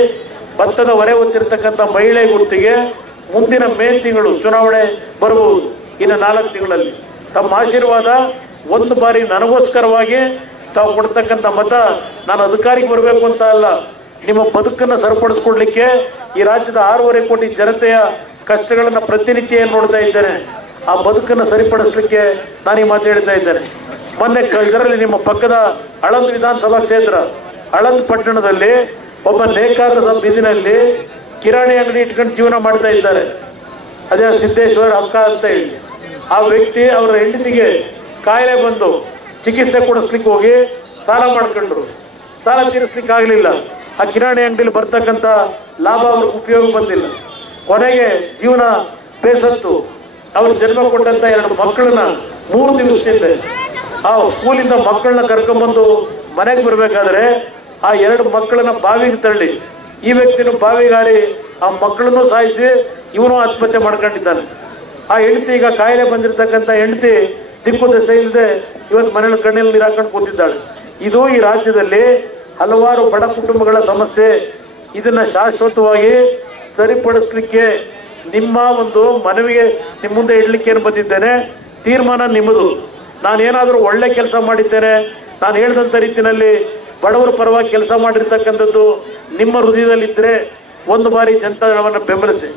ಭತ್ತದ ಹೊರೆ ಹೊತ್ತಿರ್ತಕ್ಕಂಥ ಮಹಿಳೆ ಗುರುತಿಗೆ ಮುಂದಿನ ಮೇ ತಿಂಗಳು ಚುನಾವಣೆ ಬರಬಹುದು, ಇನ್ನು 4 ತಿಂಗಳಲ್ಲಿ. ತಮ್ಮ ಆಶೀರ್ವಾದ ಒಂದು ಬಾರಿ ನನಗೋಸ್ಕರವಾಗಿ ತಾವು ಕೊಡ್ತಕ್ಕಂಥ ಮತ ನಾನು ಅಧಿಕಾರಿಗೆ ಬರಬೇಕು ಅಂತ ಅಲ್ಲ, ನಿಮ್ಮ ಬದುಕನ್ನು ಸರಿಪಡಿಸ್ಕೊಡ್ಲಿಕ್ಕೆ ಈ ರಾಜ್ಯದ 6.5 ಕೋಟಿ ಜನತೆಯ ಕಷ್ಟಗಳನ್ನು ಪ್ರತಿನಿತ್ಯ ನೋಡ್ತಾ ಇದ್ದೇನೆ. ಆ ಬದುಕನ್ನು ಸರಿಪಡಿಸಲಿಕ್ಕೆ ನಾನು ಈ ಮಾತು ಹೇಳ್ತಾ ಇದ್ದೇನೆ. ಮೊನ್ನೆ ಇದರಲ್ಲಿ ನಿಮ್ಮ ಪಕ್ಕದ ಆಳಂದ ವಿಧಾನಸಭಾ ಕ್ಷೇತ್ರ ಆಳಂದ ಪಟ್ಟಣದಲ್ಲಿ ಒಬ್ಬ ನೇಕಾರರ ಬೀದಿನಲ್ಲಿ ಕಿರಾಣಿ ಅಂಗಡಿ ಇಟ್ಕೊಂಡು ಜೀವನ ಮಾಡ್ತಾ ಇದ್ದಾರೆ. ಅದೇ ಸಿದ್ದೇಶ್ವರ ಅಕ್ಕ ಅಂತ ಹೇಳಿ. ಆ ವ್ಯಕ್ತಿ ಅವರ ಹೆಂಡತಿಗೆ ಕಾಯಿಲೆ ಬಂದು ಚಿಕಿತ್ಸೆ ಕೊಡಿಸ್ಲಿಕ್ಕೆ ಹೋಗಿ ಸಾಲ ಮಾಡ್ಕೊಂಡ್ರು. ಸಾಲ ತೀರಿಸ್ಲಿಕ್ಕೆ ಆಗಲಿಲ್ಲ. ಆ ಕಿರಾಣಿ ಅಂಗಡಿಯಲ್ಲಿ ಬರ್ತಕ್ಕಂಥ ಲಾಭ ಅವ್ರಿಗೆ ಉಪಯೋಗ ಬಂದಿಲ್ಲ. ಕೊನೆಗೆ ಜೀವನ ಬೇಸತ್ತು ಅವ್ರು ಜನ್ಮ ಕೊಟ್ಟಂತ 2 ಮಕ್ಕಳನ್ನ 3 ದಿವಸದಿಂದ ಆ ಸ್ಕೂಲಿಂದ ಮಕ್ಕಳನ್ನ ಕರ್ಕೊಂಡ್ಬಂದು ಮನೆಗೆ ಬರ್ಬೇಕಾದ್ರೆ ಆ 2 ಮಕ್ಕಳನ್ನ ಬಾವಿಗೆ ತಳ್ಳಿ ಈ ವ್ಯಕ್ತಿನ ಬಾವಿಗಾರಿ ಆ ಮಕ್ಕಳನ್ನು ಸಾಯಿಸಿ ಇವನು ಆತ್ಮಹತ್ಯೆ ಮಾಡ್ಕೊಂಡಿದ್ದಾನೆ. ಆ ಹೆಂಡತಿ ಈಗ ಕಾಯಿಲೆ ಬಂದಿರತಕ್ಕಂಥ ಹೆಂಡತಿ ದಿಕ್ಕು ದೆಸೆ ಇಲ್ಲದೆ ಇವತ್ತು ಮನೇಲಿ ಕಣ್ಣಲ್ಲಿ ನೀರು ಹಾಕೊಂಡು ಕೂತಿದ್ದಾಳೆ. ಇದು ಈ ರಾಜ್ಯದಲ್ಲಿ ಹಲವಾರು ಬಡ ಕುಟುಂಬಗಳ ಸಮಸ್ಯೆ. ಇದನ್ನ ಶಾಶ್ವತವಾಗಿ ಸರಿಪಡಿಸ್ಲಿಕ್ಕೆ ನಿಮ್ಮ ಒಂದು ಮನವಿಗೆ ನಿಮ್ಮ ಮುಂದೆ ಇಡ್ಲಿಕ್ಕೆ ಏನು ಬಂದಿದ್ದೇನೆ. ತೀರ್ಮಾನ ನಿಮ್ಮದು. ನಾನೇನಾದರೂ ಒಳ್ಳೆ ಕೆಲಸ ಮಾಡಿದ್ದೇನೆ, ನಾನು ಹೇಳಿದಂಥ ರೀತಿಯಲ್ಲಿ ಬಡವರ ಪರವಾಗಿ ಕೆಲಸ ಮಾಡಿರ್ತಕ್ಕಂಥದ್ದು ನಿಮ್ಮ ಹೃದಯದಲ್ಲಿದ್ದರೆ ಒಂದು ಬಾರಿ ಜನತಾದಳವನ್ನು ಬೆಂಬಲಿಸಿ.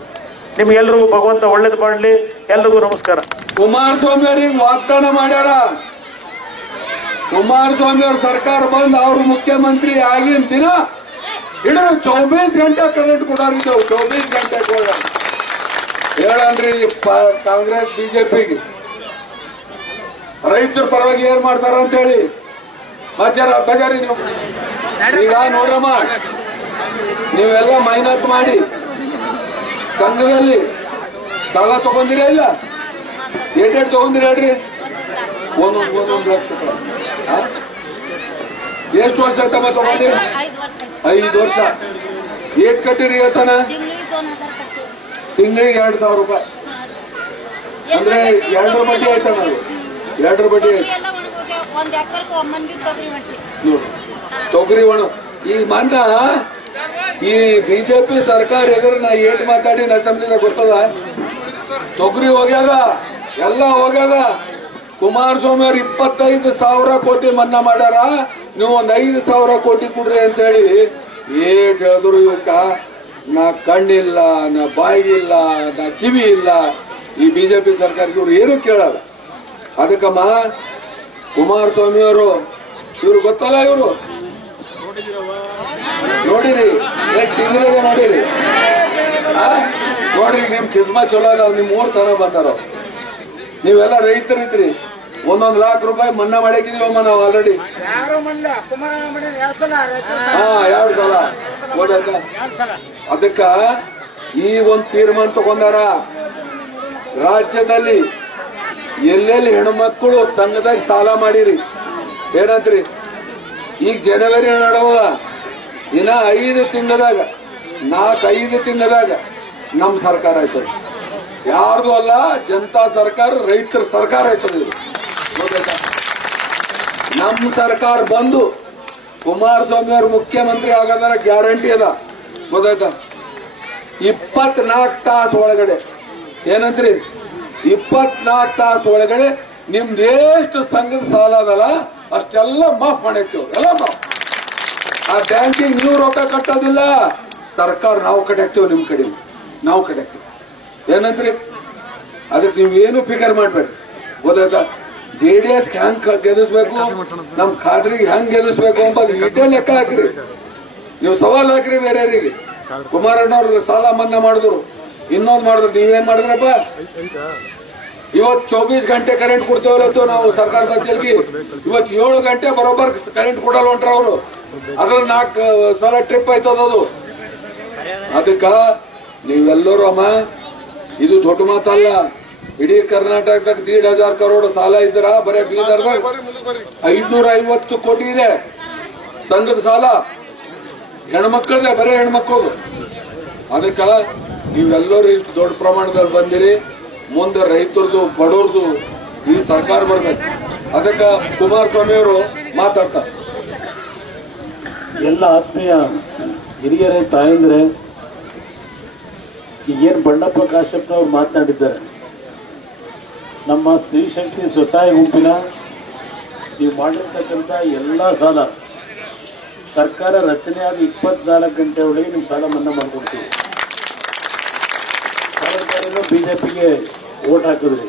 ನಿಮ್ಗೆಲ್ರಿಗೂ ಭಗವಂತ ಒಳ್ಳೇದು ಮಾಡಲಿ. ಎಲ್ರಿಗೂ ನಮಸ್ಕಾರ. ಕುಮಾರಸ್ವಾಮಿ ಅವರಿಗೆ ವಾಗ್ದಾನ ಮಾಡ್ಯಾರ. ಕುಮಾರಸ್ವಾಮಿ ಅವ್ರ ಸರ್ಕಾರ ಬಂದು ಅವ್ರು ಮುಖ್ಯಮಂತ್ರಿ ಆಗಿನ ದಿನ ಇಡೀ 24 ಗಂಟೆ ಕರೆಂಟ್ ಕೊಡೋರಿದ್ದವು. 24 ಗಂಟೆ ಕೊಡ ಹೇಳನ್ರಿ ಕಾಂಗ್ರೆಸ್ ಬಿಜೆಪಿಗೆ ರೈತರ ಪರವಾಗಿ ಏನ್ ಮಾಡ್ತಾರ ಅಂತ ಹೇಳಿ ಬಜಾರಿ ನೀವು ಈಗ ನೋಡ್ರಮ್ಮ, ನೀವೆಲ್ಲ ಮೈನತ್ ಮಾಡಿ ಸಂಘದಲ್ಲಿ ಸಾಲ ತಗೊಂಡಿರ ಇಲ್ಲ? ಏಟೇಟ್ ತಗೊಂಡಿರ ಹೇಳ್ರಿ? ಒಂದೊಂದು ಲಕ್ಷ ರೂಪಾಯಿ. ಎಷ್ಟು ವರ್ಷ ಆಯ್ತಮ್ಮ ತಗೊಂಡಿ? 5 ವರ್ಷ. ಏಟ್ ಕಟ್ಟಿರಿ ಆತನ? ತಿಂಗಳಿಗೆ 2,000 ರೂಪಾಯಿ. ಅಂದ್ರೆ 2 ಬಡ್ಡಿ ಆಯ್ತಣ್ಣ. ಅದು 2 ಬಡ್ಡಿ ಆಯ್ತು ನೋಡಿ. ತೊಗರಿ ಒಣ ಈ ಮನ್ನ ಈ ಬಿಜೆಪಿ ಸರ್ಕಾರ ಎದುರು ನಾ ಏಟ್ ಮಾತಾಡಿ ಅಸೆಂಬ್ಲಿದಾಗ ಗೊತ್ತದ. ತೊಗರಿ ಹೋಗ್ಯಾದ, ಎಲ್ಲ ಹೋಗ್ಯಾದ. ಕುಮಾರಸ್ವಾಮಿ ಅವ್ರು 25,000 ಕೋಟಿ ಮನ್ನಾ ಮಾಡ್ಯಾರ. ನೀವು ಒಂದು 5,000 ಕೋಟಿ ಕೊಡ್ರಿ ಅಂತ ಹೇಳಿ ಏಟ್ ಹೇಳಿದ್ರು. ಇವಕ್ಕ ನಾ ಕಣ್ಣಿಲ್ಲ, ನಾ ಬಾಯಿಗಿಲ್ಲ, ನಾ ಕಿವಿ ಇಲ್ಲ. ಈ ಬಿಜೆಪಿ ಸರ್ಕಾರಕ್ಕೆ ಇವ್ರು ಏನು ಕೇಳಲ್ಲ. ಅದಕ್ಕಮ್ಮ ಕುಮಾರಸ್ವಾಮಿ ಅವರು ಇವ್ರು ಗೊತ್ತಲ್ಲ, ಇವರು ನೋಡಿರಿ ಟಿವಿದಾಗ ನೋಡಿರಿ. ನೋಡ್ರಿ ನಿಮ್ ಕಿಸ್ಮ ಚಲೋ ಅಲ್ಲ. ನಿಮ್ 3 ತರ ಬಂದಾರ. ನೀವೆಲ್ಲ ರೈತರಿದ್ರಿ. 1 ಲಕ್ಷ ರೂಪಾಯಿ ಮನ್ನಾ ಮಾಡಾಕಿದೀವಮ್ಮ ನಾವು ಆಲ್ರೆಡಿ. 2 ಸಲ ಓದಾಯ್ತ. ಅದಕ್ಕ ಈ ಒಂದು ತೀರ್ಮಾನ ತಗೊಂಡಾರ. ರಾಜ್ಯದಲ್ಲಿ ಎಲ್ಲೆಲ್ಲಿ ಹೆಣ್ಮಕ್ಳು ಸಂಘದಾಗ ಸಾಲ ಮಾಡಿರಿ ಏನಂತ್ರಿ? ಈಗ ಜನವರಿ ನಡುವಾಗ ಇನ್ನ 5 ತಿಂಗಳದಾಗ 4-5 ತಿಂಗಳದಾಗ ನಮ್ಮ ಸರ್ಕಾರ ಆಯ್ತದೆ. ಯಾರ್ದು ಅಲ್ಲ, ಜನತಾ ಸರ್ಕಾರ, ರೈತರ ಸರ್ಕಾರ ಆಯ್ತದೆ. ಇದು ಗೊತ್ತಾಯ್ತಾ? ನಮ್ಮ ಸರ್ಕಾರ ಬಂದು ಕುಮಾರಸ್ವಾಮಿ ಅವರು ಮುಖ್ಯಮಂತ್ರಿ ಆಗೋದರ ಗ್ಯಾರಂಟಿ ಅದ. ಗೊತ್ತಾಯ್ತಾ? 24 ತಾಸು ಒಳಗಡೆ ಏನಂತ್ರಿ? 24 ತಾಸು ಒಳಗಡೆ ನಿಮ್ದೆಷ್ಟು ಸಂಘದ ಸಾಲ ಅದಲ್ಲ ಅಷ್ಟೆಲ್ಲ ಮಾಫ್ ಮಾಡಿರ್ತೀವಿ. ಎಲ್ಲ ಮಾಫ್. ಆ ಬ್ಯಾಂಕಿಂಗ್ ನೀವು ರೊಕ್ಕ ಕಟ್ಟೋದಿಲ್ಲ, ಸರ್ಕಾರ ನಾವು ಕಟ್ಟಾಕ್ತೀವಿ. ನಿಮ್ ಕಡೆ ನಾವು ಕಟ್ಟಾಕ್ತೀವಿ. ಏನಂತ್ರಿ? ಅದಕ್ಕೆ ನೀವು ಏನು ಫಿಕರ್ ಮಾಡ್ಬೇಡಿ. ಗೊತ್ತಾಯ್ತಾ? JDS ಹೆಂಗ್ ಗೆಲ್ಲಿಸ್ಬೇಕು, ನಮ್ ಖಾದ್ರಿಗೆ ಹೆಂಗ್ ಗೆಲ್ಲಿಸ್ಬೇಕು ಅಂತ ಇಟೇ ಲೆಕ್ಕ ಹಾಕಿರಿ. ನೀವು ಸವಾಲ್ ಹಾಕಿರಿ ಬೇರೆಯವರಿಗೆ. ಕುಮಾರಣ್ಣವ್ರ ಸಾಲ ಮನ್ನಾ ಮಾಡಿದ್ರು, ಇನ್ನೊಂದು ಮಾಡಿದ್ರು. ನೀವೇನ್ ಮಾಡಿದ್ರಪ್ಪ? ಇವತ್ತು 24 ಗಂಟೆ ಕರೆಂಟ್ ಕೊಡ್ತೇವಲ್ಲತ್ತು ನಾವು ಸರ್ಕಾರ ಬಜೆಟ್ಗೆ. ಇವತ್ತು 7 ಗಂಟೆ ಬರೋಬ್ಬರ್ ಕರೆಂಟ್ ಕೊಡಲ್ಲ ಹೊಂಟ್ರ ಅವರು. ಅದ್ರಲ್ಲಿ 4 ಸಲ ಟ್ರಿಪ್ ಆಯ್ತದ ಅದು. ಅದಕ್ಕ ನೀವೆಲ್ಲರೂ ಅಮ್ಮ, ಇದು ದೊಡ್ಡ ಮಾತಲ್ಲ. ಇಡೀ ಕರ್ನಾಟಕದಾಗ 1,500 ಕರೋಡ್ ಸಾಲ ಇದ್ರ ಬರೇ ಬೀದರ್ದಾಗ 550 ಕೋಟಿ ಇದೆ ಸಂಘದ ಸಾಲ. ಹೆಣ್ಮಕ್ಳದೇ, ಬರೇ ಹೆಣ್ಮಕ್ಳದು. ಅದಕ್ಕ ನೀವೆಲ್ಲರೂ ಇಷ್ಟು ದೊಡ್ಡ ಪ್ರಮಾಣದಲ್ಲಿ ಬಂದಿರಿ. ಮುಂದೆ ರೈತರದು, ಬಡವ್ರದು ಈ ಸರ್ಕಾರ ಬರ್ಬೇಕು. ಅದಕ್ಕ ಕುಮಾರಸ್ವಾಮಿ ಅವರು ಮಾತಾಡ್ತಾರೆ. ಎಲ್ಲ ಆತ್ಮೀಯ ಹಿರಿಯರೇ, ತಾಯಂದ್ರೆ, ಈಗೇನು ಬಂಡಪ್ಪ ಕಾಶ್ಯಪ್ ಅವರು ಮಾತನಾಡಿದ್ದಾರೆ, ನಮ್ಮ ಸ್ತ್ರೀ ಶಕ್ತಿ ಸ್ವಸಹಾಯ ಗುಂಪಿನ ನೀವು ಮಾಡಿರ್ತಕ್ಕಂಥ ಎಲ್ಲ ಸಾಲ ಸರ್ಕಾರ ರಚನೆಯಾದ 24 ಗಂಟೆ ಒಳಗೆ ನಿಮ್ಮ ಸಾಲ ಮನ್ನಾ ಮಾಡಿಕೊಡ್ತೀವಿ. ಬಿಜೆಪಿಗೆ ಓಟ್ ಹಾಕಿದ್ರಿ,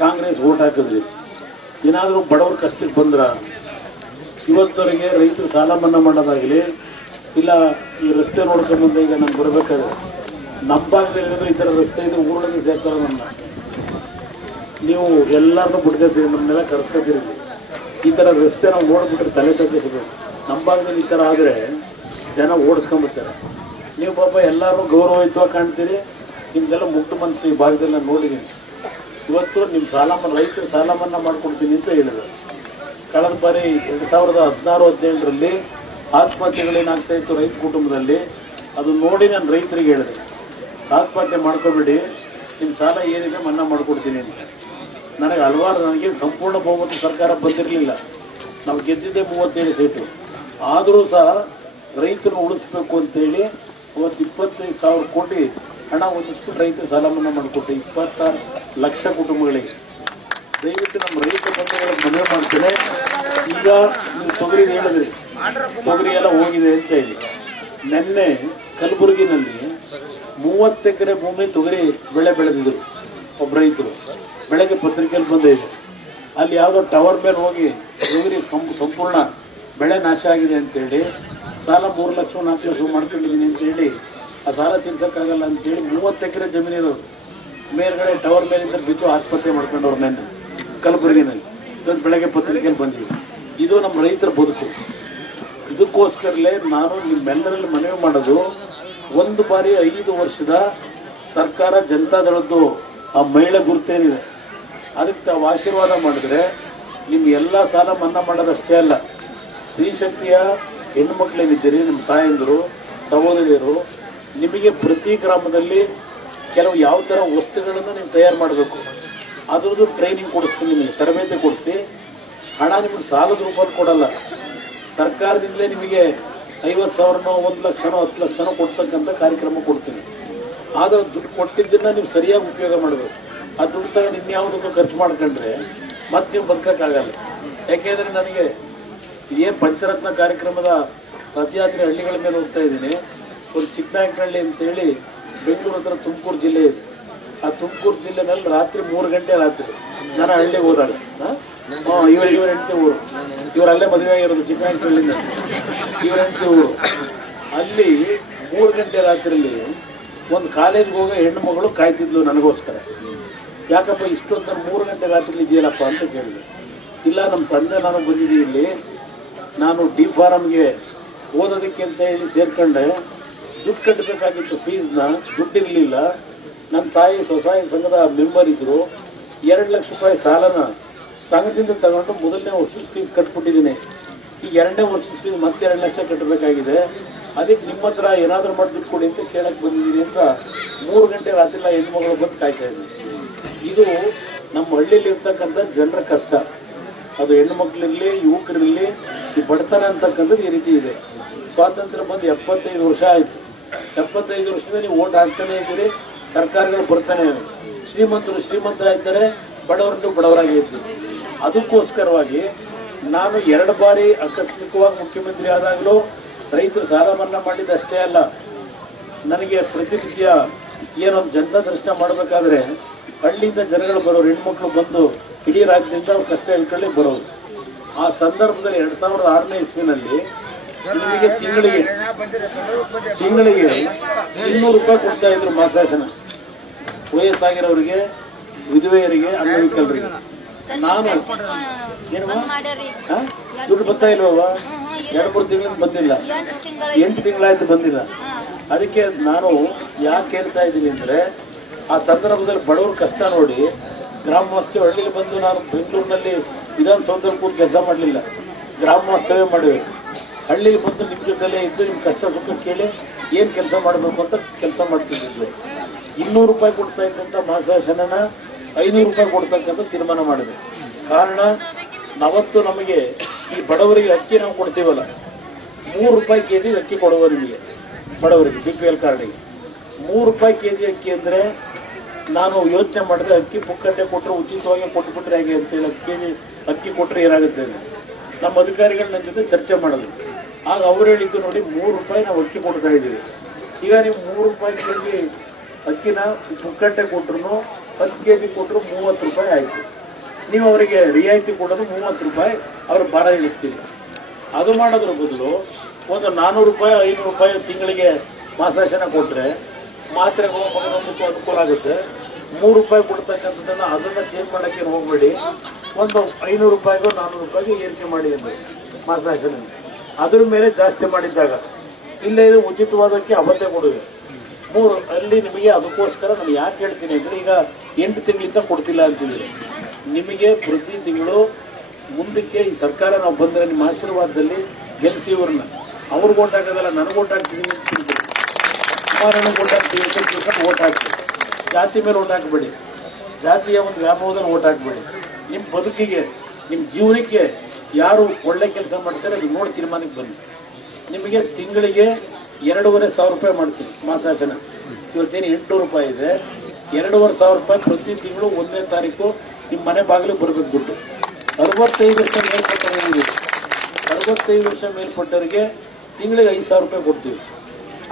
ಕಾಂಗ್ರೆಸ್ ಓಟ್ ಹಾಕಿದ್ರಿ. ಏನಾದರೂ ಬಡವ್ರ ಕಷ್ಟಕ್ಕೆ ಬಂದ್ರ ಇವತ್ತವರೆಗೆ ರೈತರು ಸಾಲ ಮನ್ನಾ ಮಾಡೋದಾಗಲಿ ಇಲ್ಲ ಈ ರಸ್ತೆ ನೋಡ್ಕೊಂಡ್ಬಂದ. ಈಗ ನಮ್ಗೆ ಬರ್ಬೇಕಾದ್ರೆ ನಮ್ಮ ಭಾಗದಲ್ಲಿ ಈ ಥರ ರಸ್ತೆ ಇದೆ, ಊರೊಳಗೆ ಸೇರ್ತಾರೆ. ನನ್ನ ನೀವು ಎಲ್ಲರನ್ನೂ ಬಿಡ್ಕೊತೀರಿ, ನಮ್ಮನ್ನೆಲ್ಲ ಕರೆಸ್ಕೊತೀರಿ. ಈ ಥರ ರಸ್ತೆ ನಾವು ಓಡ್ಬಿಟ್ರೆ ತಲೆ ತಗ್ಗಿಸ್ಬೇಕು. ನಮ್ಮ ಭಾಗದಲ್ಲಿ ಈ ಥರ ಆದರೆ ಜನ ಓಡಿಸ್ಕೊಂಡ್ಬಿಡ್ತಾರೆ. ನೀವು ಪಾಪ ಎಲ್ಲರೂ ಗೌರವಯುತವಾಗಿ ಕಾಣ್ತೀರಿ. ನಿಮ್ದೆಲ್ಲ ಮುಕ್ತ ಮನಸ್ಸು ಈ ಭಾಗದಲ್ಲಿ ನಾನು ನೋಡಿದ್ದೀನಿ. ಇವತ್ತು ನಿಮ್ಮ ರೈತರ ಸಾಲ ಮನ್ನಾ ಮಾಡಿಕೊಡ್ತೀನಿ ಅಂತ ಹೇಳಿದ್ರು. ಕಳೆದ ಬಾರಿ 2016-17ರಲ್ಲಿ ಆತ್ಮಹತ್ಯೆಗಳೇನಾಗ್ತಾ ಇತ್ತು ರೈತ ಕುಟುಂಬದಲ್ಲಿ, ಅದು ನೋಡಿ ನಾನು ರೈತರಿಗೆ ಹೇಳಿದೆ, ಆತ್ಮಹತ್ಯೆ ಮಾಡ್ಕೋಬೇಡಿ, ನಿಮ್ಮ ಸಾಲ ಏನಿದೆ ಮನ್ನಾ ಮಾಡಿಕೊಡ್ತೀನಿ ಅಂತ. ನನಗೆ ಸಂಪೂರ್ಣ ಬಹುಮತ ಸರ್ಕಾರ ಬಂದಿರಲಿಲ್ಲ, ನಾವು ಗೆದ್ದಿದ್ದೆ 37 ಸೀಟು. ಆದರೂ ಸಹ ರೈತರು ಉಳಿಸ್ಬೇಕು ಅಂತೇಳಿ ಅವತ್ತು 25,000 ಕೋಟಿ ಹಣ ಹೊಂದಿಸ್ಬಿಟ್ಟು ರೈತರ ಸಾಲ ಮನ್ನಾ ಮಾಡಿಕೊಟ್ಟೆ 26 ಲಕ್ಷ ಕುಟುಂಬಗಳಿಗೆ. ದಯವಿಟ್ಟು ನಮ್ಮ ರೈತ ಬಂಧುಗಳಿಗೆ ಮನವಿ ಮಾಡ್ತೇನೆ. ಈಗ ನೀವು ತೊಗರಿ ಹೇಳಿದ್ರಿ, ತೊಗರಿ ಎಲ್ಲ ಹೋಗಿದೆ ಅಂತ ಹೇಳಿ. ನಿನ್ನೆ ಕಲಬುರಗಿನಲ್ಲಿ 30 ಎಕರೆ ಭೂಮಿ ತೊಗರಿ ಬೆಳೆ ಬೆಳೆದಿದ್ರು ಒಬ್ಬ ರೈತರು, ಬೆಳಗ್ಗೆ ಪತ್ರಿಕೆಯಲ್ಲಿ ಬಂದಿದೆ. ಅಲ್ಲಿ ಯಾವುದೋ ಟವರ್ ಮೇಲೆ ಹೋಗಿ ತೊಗರಿ ಸಂಪೂರ್ಣ ಬೆಳೆ ನಾಶ ಆಗಿದೆ ಅಂತೇಳಿ ಸಾಲ 3 ಲಕ್ಷ 4 ಲಕ್ಷ ಮಾಡ್ಕೊಂಡಿದ್ದೀನಿ ಅಂತೇಳಿ ಆ ಸಾಲ ತೀರ್ಸೋಕ್ಕಾಗಲ್ಲ ಅಂತೇಳಿ 30 ಎಕರೆ ಜಮೀನಿರೋರು ಮೇಲ್ಗಡೆ ಟವರ್ ಮೇಲಿಂದ ಬಿದ್ದು ಆತ್ಮಹತ್ಯೆ ಮಾಡ್ಕೊಂಡವ್ರು ನೆನ್ನೆ ಕಲಬುರಗಿನಲ್ಲಿ. ಇವತ್ತು ಬೆಳಗ್ಗೆ ಪತ್ರಿಕೆಯಲ್ಲಿ ಬಂದಿದೆ. ಇದು ನಮ್ಮ ರೈತರ ಬದುಕು. ಇದಕ್ಕೋಸ್ಕರಲೇ ನಾನು ನಿಮ್ಮೆಲ್ಲರಲ್ಲಿ ಮನವಿ ಮಾಡೋದು, ಒಂದು ಬಾರಿ 5 ವರ್ಷದ ಸರ್ಕಾರ ಜನತಾದಳದ್ದು ಆ ಮಹಿಳೆ ಗುರುತೇನಿದೆ ಅದಕ್ಕೆ ತಾವು ಆಶೀರ್ವಾದ ಮಾಡಿದ್ರೆ ನಿಮ್ಮ ಎಲ್ಲ ಸಾಲ ಮನ್ನಾ ಮಾಡೋದಷ್ಟೇ ಅಲ್ಲ, ಸ್ತ್ರೀ ಶಕ್ತಿಯ ಹೆಣ್ಣು ಮಕ್ಕಳೇನಿದ್ದೀರಿ, ನಿಮ್ಮ ತಾಯಂದಿರು ಸಹೋದರಿಯರು, ನಿಮಗೆ ಪ್ರತಿ ಗ್ರಾಮದಲ್ಲಿ ಕೆಲವು ಯಾವ ಥರ ವಸ್ತುಗಳನ್ನು ನೀವು ತಯಾರು ಮಾಡಬೇಕು ಅದರದ್ದು ಟ್ರೈನಿಂಗ್ ಕೊಡಿಸ್ತೀನಿ, ನಿಮಗೆ ತರಬೇತಿ ಕೊಡಿಸಿ ಹಣ ನಿಮಗೆ ಸಾಲದ ರೂಪದಲ್ಲಿ ಕೊಡಲ್ಲ, ಸರ್ಕಾರದಿಂದಲೇ ನಿಮಗೆ 50,000ನೋ 1 ಲಕ್ಷನೋ 10 ಲಕ್ಷನೋ ಕೊಡ್ತಕ್ಕಂಥ ಕಾರ್ಯಕ್ರಮ ಕೊಡ್ತೀನಿ. ಆದರೆ ದುಡ್ಡು ಕೊಟ್ಟಿದ್ದನ್ನು ನೀವು ಸರಿಯಾಗಿ ಉಪಯೋಗ ಮಾಡಬೇಕು. ಆ ದುಡ್ಡು ತಗೊಂಡು ಇನ್ಯಾವುದಕ್ಕೂ ಖರ್ಚು ಮಾಡ್ಕೊಂಡ್ರೆ ಮತ್ತೆ ನೀವು ಬದುಕೋಕ್ಕಾಗಲ್ಲ. ಯಾಕೆಂದರೆ ನನಗೆ ಏನು ಪಂಚರತ್ನ ಕಾರ್ಯಕ್ರಮದ ರಥಯಾತ್ರೆ ಹಳ್ಳಿಗಳ ಮೇಲೆ ಹೋಗ್ತಾ ಇದ್ದೀನಿ. ಒಂದು ಚಿಕ್ಕನಾಯಕನಹಳ್ಳಿ ಅಂತೇಳಿ ಬೆಂಗಳೂರು ಹತ್ರ ತುಮಕೂರು ಜಿಲ್ಲೆ ಇದೆ. ಆ ತುಮಕೂರು ಜಿಲ್ಲೆನಲ್ಲಿ ರಾತ್ರಿ 3 ಗಂಟೆ ನಾನು ಹಳ್ಳಿಗೆ ಹೋದಾಗ ಇವ್ರ ಹೆಂಡತಿ ಊರು, ಇವರಲ್ಲೇ ಮದುವೆ ಆಗಿರೋದು ಚಿಕ್ಕನಾಯಕನಹಳ್ಳಿಯಿಂದ, ಇವ್ರ ಹೆಂಡತಿ ಊರು. ಅಲ್ಲಿ 3 ಗಂಟೆ ರಾತ್ರಿಯಲ್ಲಿ ಒಂದು ಕಾಲೇಜ್ಗೆ ಹೋಗೋ ಹೆಣ್ಣು ಮಗಳು ಕಾಯ್ತಿದ್ಲು ನನಗೋಸ್ಕರ. ಯಾಕಪ್ಪ ಇಷ್ಟೊಂದು 3 ಗಂಟೆ ರಾತ್ರಿಲಿ ಇದೆಯಲ್ಲಪ್ಪ ಅಂತ ಕೇಳಿದೆ. ಇಲ್ಲ, ನಮ್ಮ ತಂದೆ ನಾನು ಬಂದಿದ್ದೀನಿ ಇಲ್ಲಿ, ನಾನು ಡಿ ಫಾರಮ್ಗೆ ಓದೋದಕ್ಕೆ ಅಂತ ಹೇಳಿ ಸೇರ್ಕೊಂಡೆ, ದುಡ್ಡು ಕಟ್ಟಬೇಕಾಗಿತ್ತು ಫೀಸ್ನ, ದುಡ್ಡಿರಲಿಲ್ಲ. ನನ್ನ ತಾಯಿ ಸ್ವಸಹಾಯ ಸಂಘದ ಮೆಂಬರ್ ಇದ್ದರು. 2 ಲಕ್ಷ ರೂಪಾಯಿ ಸಾಲನ ಸಂಘದಿಂದ ತಗೊಂಡು ಮೊದಲನೇ ವರ್ಷದ ಫೀಸ್ ಕಟ್ಬಿಟ್ಟಿದ್ದೀನಿ. ಈಗ 2ನೇ ವರ್ಷದ ಫೀಸ್ ಮತ್ತೆ 2 ಲಕ್ಷ ಕಟ್ಟಬೇಕಾಗಿದೆ. ಅದಕ್ಕೆ ನಿಮ್ಮ ಹತ್ರ ಏನಾದರೂ ಮಾಡಿ ದುಡ್ಡು ಕೊಡಿ ಅಂತ ಕೇಳಕ್ಕೆ ಬಂದಿದ್ದೀನಿ ಅಂತ 3 ಗಂಟೆ ರಾತ್ರಿ ಹೆಣ್ಮಗಳು ಬಂದು ಕಾಯ್ತಾ ಇದ್ದೀನಿ. ಇದು ನಮ್ಮ ಹಳ್ಳಿಯಲ್ಲಿ ಇರ್ತಕ್ಕಂಥ ಜನರ ಕಷ್ಟ. ಅದು ಹೆಣ್ಣು ಮಕ್ಕಳಿರಲಿ ಯುವಕರಿರಲಿ, ಈ ಬಡತನ ಅಂತಕ್ಕಂಥದ್ದು ಈ ರೀತಿ ಇದೆ. ಸ್ವಾತಂತ್ರ್ಯ ಬಂದು 75 ವರ್ಷ ಆಯಿತು. 75 ವರ್ಷದಿಂದ ನೀವು ಓಟ್ ಹಾಕ್ತಾನೆ ಇದ್ದೀರಿ, ಸರ್ಕಾರಗಳು ಬರ್ತಾನೆ ಇವೆ. ಶ್ರೀಮಂತರು ಶ್ರೀಮಂತರಾಗ್ತಾರೆ, ಬಡವರನ್ನು ಬಡವರಾಗಿ ಇರ್ತೀವಿ. ಅದಕ್ಕೋಸ್ಕರವಾಗಿ ನಾನು 2 ಬಾರಿ ಆಕಸ್ಮಿಕವಾಗಿ ಮುಖ್ಯಮಂತ್ರಿ ಆದಾಗಲೂ ರೈತರು ಸಾಲ ಮನ್ನಾ ಮಾಡಿದ್ದಷ್ಟೇ ಅಲ್ಲ, ನನಗೆ ಪ್ರತಿನಿತ್ಯ ಏನೊಂದು ಜನತಾ ದರ್ಶನ ಮಾಡಬೇಕಾದ್ರೆ ಹಳ್ಳಿಯಿಂದ ಜನಗಳು ಬರೋರು, ಹೆಣ್ಮಕ್ಳು ಬಂದು ಇಡೀ ರಾಜ್ಯದಿಂದ ಅವ್ರು ಕಷ್ಟ ಹೇಳ್ಕೊಳ್ಳಿ ಬರೋರು. ಆ ಸಂದರ್ಭದಲ್ಲಿ 2006ನೇ ಇಸ್ವಿನಲ್ಲಿ ನಿಮಗೆ ತಿಂಗಳಿಗೆ 200 ರೂಪಾಯಿ ಕೊಡ್ತಾ ಇದ್ರು ಮಾಸಾಶನ, ವಯಸ್ಸಾಗಿರೋರಿಗೆ, ವಿಧವೆಯರಿಗೆ, ಅಂಗವಿಕಲರಿಗೆ. ನಾನು ಏನು ದುಡ್ಡು ಬರ್ತಾ ಇಲ್ವವ? 2-3 ತಿಂಗಳಿಂದ ಬಂದಿಲ್ಲ, 8 ತಿಂಗಳಾಯ್ತು ಬಂದಿಲ್ಲ. ಅದಕ್ಕೆ ನಾನು ಯಾಕೆ ಹೇಳ್ತಾ ಇದ್ದೀನಿ ಅಂದರೆ, ಆ ಸಂದರ್ಭದಲ್ಲಿ ಬಡವ್ರ ಕಷ್ಟ ನೋಡಿ ಗ್ರಾಮ ವಾಸ್ತವ್ಯ ಹಳ್ಳಿಗೆ ಬಂದು, ನಾನು ಬೆಂಗಳೂರಿನಲ್ಲಿ ವಿಧಾನಸೌಧದಲ್ಲಿ ಕೂತು ಕೆಲಸ ಮಾಡಲಿಲ್ಲ, ಗ್ರಾಮ ವಾಸ್ತವ್ಯ ಮಾಡಿವೆ. ಹಳ್ಳಿಗೆ ಬಂದು ನಿಮ್ಮ ಜೊತೆಲೇ ಇದ್ದು ನಿಮ್ಮ ಕಷ್ಟ ಸುಖ ಕೇಳಿ ಏನು ಕೆಲಸ ಮಾಡಬೇಕು ಅಂತ ಕೆಲಸ ಮಾಡ್ತಿದ್ದಿದ್ವಿ. 200 ರೂಪಾಯಿ ಕೊಡ್ತಾ ಇದ್ದಂಥ ಮಾಸಾಶನನ 500 ರೂಪಾಯಿ ಕೊಡ್ತಕ್ಕಂಥ ತೀರ್ಮಾನ ಮಾಡಿದೆ. ಕಾರಣ, ಅವತ್ತು ನಮಗೆ ಈ ಬಡವರಿಗೆ ಅಕ್ಕಿ ನಾವು ಕೊಡ್ತೀವಲ್ಲ, 3 ರೂಪಾಯಿ ಕೆಜಿ ಅಕ್ಕಿ ಕೊಡುವ ನಿಮಗೆ ಬಡವರಿಗೆ BPL ಕಾರ್ಡಿಗೆ 3 ರೂಪಾಯಿ ಕೆಜಿ ಅಕ್ಕಿ ಅಂದರೆ ನಾನು ಯೋಚನೆ ಮಾಡಿದೆ, ಅಕ್ಕಿ ಪುಕ್ಕಟ್ಟೆ ಕೊಟ್ಟರೆ ಉಚಿತವಾಗಿ ಕೊಟ್ಬಿಟ್ರೆ ಹೇಗೆ ಅಂತೇಳಿ ಕೆಜಿ ಅಕ್ಕಿ ಕೊಟ್ಟರೆ ಏನಾಗುತ್ತೆ ಅಂತ ನಮ್ಮ ಅಧಿಕಾರಿಗಳು ನನ್ನ ಜೊತೆ ಚರ್ಚೆ ಮಾಡೋದು. ಆಗ ಅವ್ರು ಹೇಳಿದ್ದು ನೋಡಿ, 3 ರೂಪಾಯಿ ನಾವು ಅಕ್ಕಿ ಕೊಡ್ತಾ ಇದ್ದೀವಿ. ಈಗ ನೀವು 3 ರೂಪಾಯಿ ಕೆಜಿ ಅಕ್ಕಿನ ಪುಕ್ಕಟ್ಟೆ ಕೊಟ್ಟರು 10 ಕೆಜಿ ಕೊಟ್ಟರು 30 ರೂಪಾಯಿ ಆಯಿತು. ನೀವು ಅವರಿಗೆ ರಿಯಾಯಿತಿ ಕೊಡೋದು 30 ರೂಪಾಯಿ, ಅವ್ರ ಭಾರ ಇಳಿಸ್ತೀರಿ. ಅದು ಮಾಡೋದ್ರ ಬದಲು ಒಂದು 400 ರೂಪಾಯಿ 500 ರೂಪಾಯಿ ತಿಂಗಳಿಗೆ ಮಾಸಾಶನ ಕೊಟ್ಟರೆ ಮಾತ್ರೆಗೂ ಮಗನೊಂದಕ್ಕೂ ಅನುಕೂಲ ಆಗುತ್ತೆ. 3 ರೂಪಾಯಿ ಕೊಡ್ತಕ್ಕಂಥದ್ದನ್ನು ಅದನ್ನು ಚೇಂಜ್ ಮಾಡೋಕ್ಕೆ ಹೋಗಬೇಡಿ, ಒಂದು 500 ರೂಪಾಯಿಗೂ 400 ರೂಪಾಯಿಗೂ ಏರಿಕೆ ಮಾಡಿ ಅಂದರೆ ಮಾಸಾಶನ ಅದ್ರ ಮೇಲೆ ಜಾಸ್ತಿ ಮಾಡಿದ್ದಾಗ, ಇಲ್ಲೇ ಇದು ಉಚಿತವಾದಕ್ಕೆ ಅವತ್ತೇ ಕೊಡುವೆ 3 ಅಲ್ಲಿ ನಿಮಗೆ. ಅದಕ್ಕೋಸ್ಕರ ನಾನು ಯಾಕೆ ಹೇಳ್ತೀನಿ ಅಂದರೆ, ಈಗ 8 ತಿಂಗಳಿಂದ ಕೊಡ್ತಿಲ್ಲ ಅಂತಿದ್ದೀರಿ. ನಿಮಗೆ ಪ್ರತಿ ತಿಂಗಳು ಮುಂದಕ್ಕೆ ಈ ಸರ್ಕಾರ ನಾವು ಬಂದರೆ ನಿಮ್ಮ ಆಶೀರ್ವಾದದಲ್ಲಿ ಗೆಲ್ಲಿಸಿ ಇವ್ರನ್ನ. ಅವ್ರಿಗೆ ಓಟ್ ಹಾಕೋದಲ್ಲ, ನನಗೆ ಓಟ್ ಹಾಕ್ತಿದ್ದೀನಿ ಅಂತ ತಿಳ್ಕೊಳ್ಳಿ. ಕುಮಾರನಿಗೆ ಓಟ್ ಹಾಕ್ತೀವಿ ಅಂತ ತಿಳ್ಕೊಂಡು ಓಟ್ ಹಾಕ್ತೀವಿ. ಜಾತಿ ಮೇಲೆ ಓಟ್ ಹಾಕಬೇಡಿ, ಜಾತಿಯ ಒಂದು ವ್ಯಾಮೋಹದಲ್ಲಿ ಓಟ್ ಹಾಕಬೇಡಿ. ನಿಮ್ಮ ಬದುಕಿಗೆ, ನಿಮ್ಮ ಜೀವನಕ್ಕೆ ಯಾರು ಒಳ್ಳೆ ಕೆಲಸ ಮಾಡ್ತಾರೆ ಅದು ನೋಡಿ ತೀರ್ಮಾನಕ್ಕೆ ಬನ್ನಿ. ನಿಮಗೆ ತಿಂಗಳಿಗೆ 2,500 ರೂಪಾಯಿ ಮಾಡ್ತೀವಿ ಮಾಸಾಶನ. ಇವತ್ತೇನು 800 ರೂಪಾಯಿ ಇದೆ. 2,500 ರೂಪಾಯಿ ಪ್ರತಿ ತಿಂಗಳು 1ನೇ ತಾರೀಕು ನಿಮ್ಮ ಮನೆ ಬಾಗಿಲಿಗೆ ಬರಬೇಕು ದುಡ್ಡು. 65 ವರ್ಷ ಮೇಲ್ಪಟ್ಟವರಿಗೆ 65 ವರ್ಷ ಮೇಲ್ಪಟ್ಟವರಿಗೆ ತಿಂಗಳಿಗೆ 5,000 ರೂಪಾಯಿ ಕೊಡ್ತೀವಿ.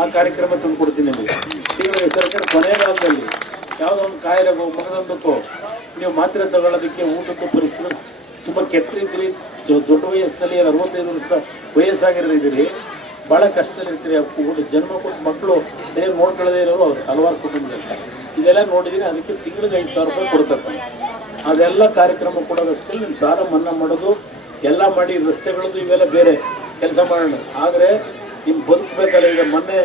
ಆ ಕಾರ್ಯಕ್ರಮ ತಂದು ಕೊಡ್ತೀನಿ ನಿಮಗೆ. ತಿಂಗಳಿಗೆ ಸರ್ಕಾರ ಕೊನೆಗಾಲದಲ್ಲಿ ಯಾವುದೋ ಒಂದು ಕಾಯಿಲೆಗೋ ಮಗದೊಂದಕ್ಕೋ ನೀವು ಮಾತ್ರೆ ತಗೊಳ್ಳೋದಕ್ಕೆ ಊಟಕ್ಕೂ ಪರಿಸ್ಥಿತಿ ತುಂಬ ಕೆಟ್ಟಿದ್ದೀರಿ. ದೊಡ್ಡ ವಯಸ್ಸಿನಲ್ಲಿ 65 ವರ್ಷ ವಯಸ್ಸಾಗಿರೋದಿದ್ದೀರಿ, ಭಾಳ ಕಷ್ಟದಲ್ಲಿರ್ತೀರಿ. ಊಟ ಜನ್ಮ ಕೊಟ್ಟು ಮಕ್ಕಳು ಸರಿಯಾಗಿ ನೋಡ್ಕೊಳ್ಳೋದೇ ಇರೋರು ಅವ್ರು ಹಲವಾರು ಕುಟುಂಬದಲ್ಲಿ. ಇದೆಲ್ಲ ನೋಡಿದ್ದೀನಿ. ಅದಕ್ಕೆ ತಿಂಗಳಿಗೆ 5,000 ರೂಪಾಯಿ ಕೊಡ್ತಾರೆ. ಅದೆಲ್ಲ ಕಾರ್ಯಕ್ರಮ ಕೊಡೋದಷ್ಟೇ. ನಿಮ್ಮ ಸಾಲ ಮನ್ನಾ ಮಾಡೋದು ಎಲ್ಲ ಮಾಡಿ, ರಸ್ತೆಗಳದ್ದು ಇವೆಲ್ಲ ಬೇರೆ ಕೆಲಸ ಮಾಡೋಣ. ಆದರೆ ನಿಮ್ಮ ಬದುಕಬೇಕಲ್ಲ. ಈಗ ಮೊನ್ನೆ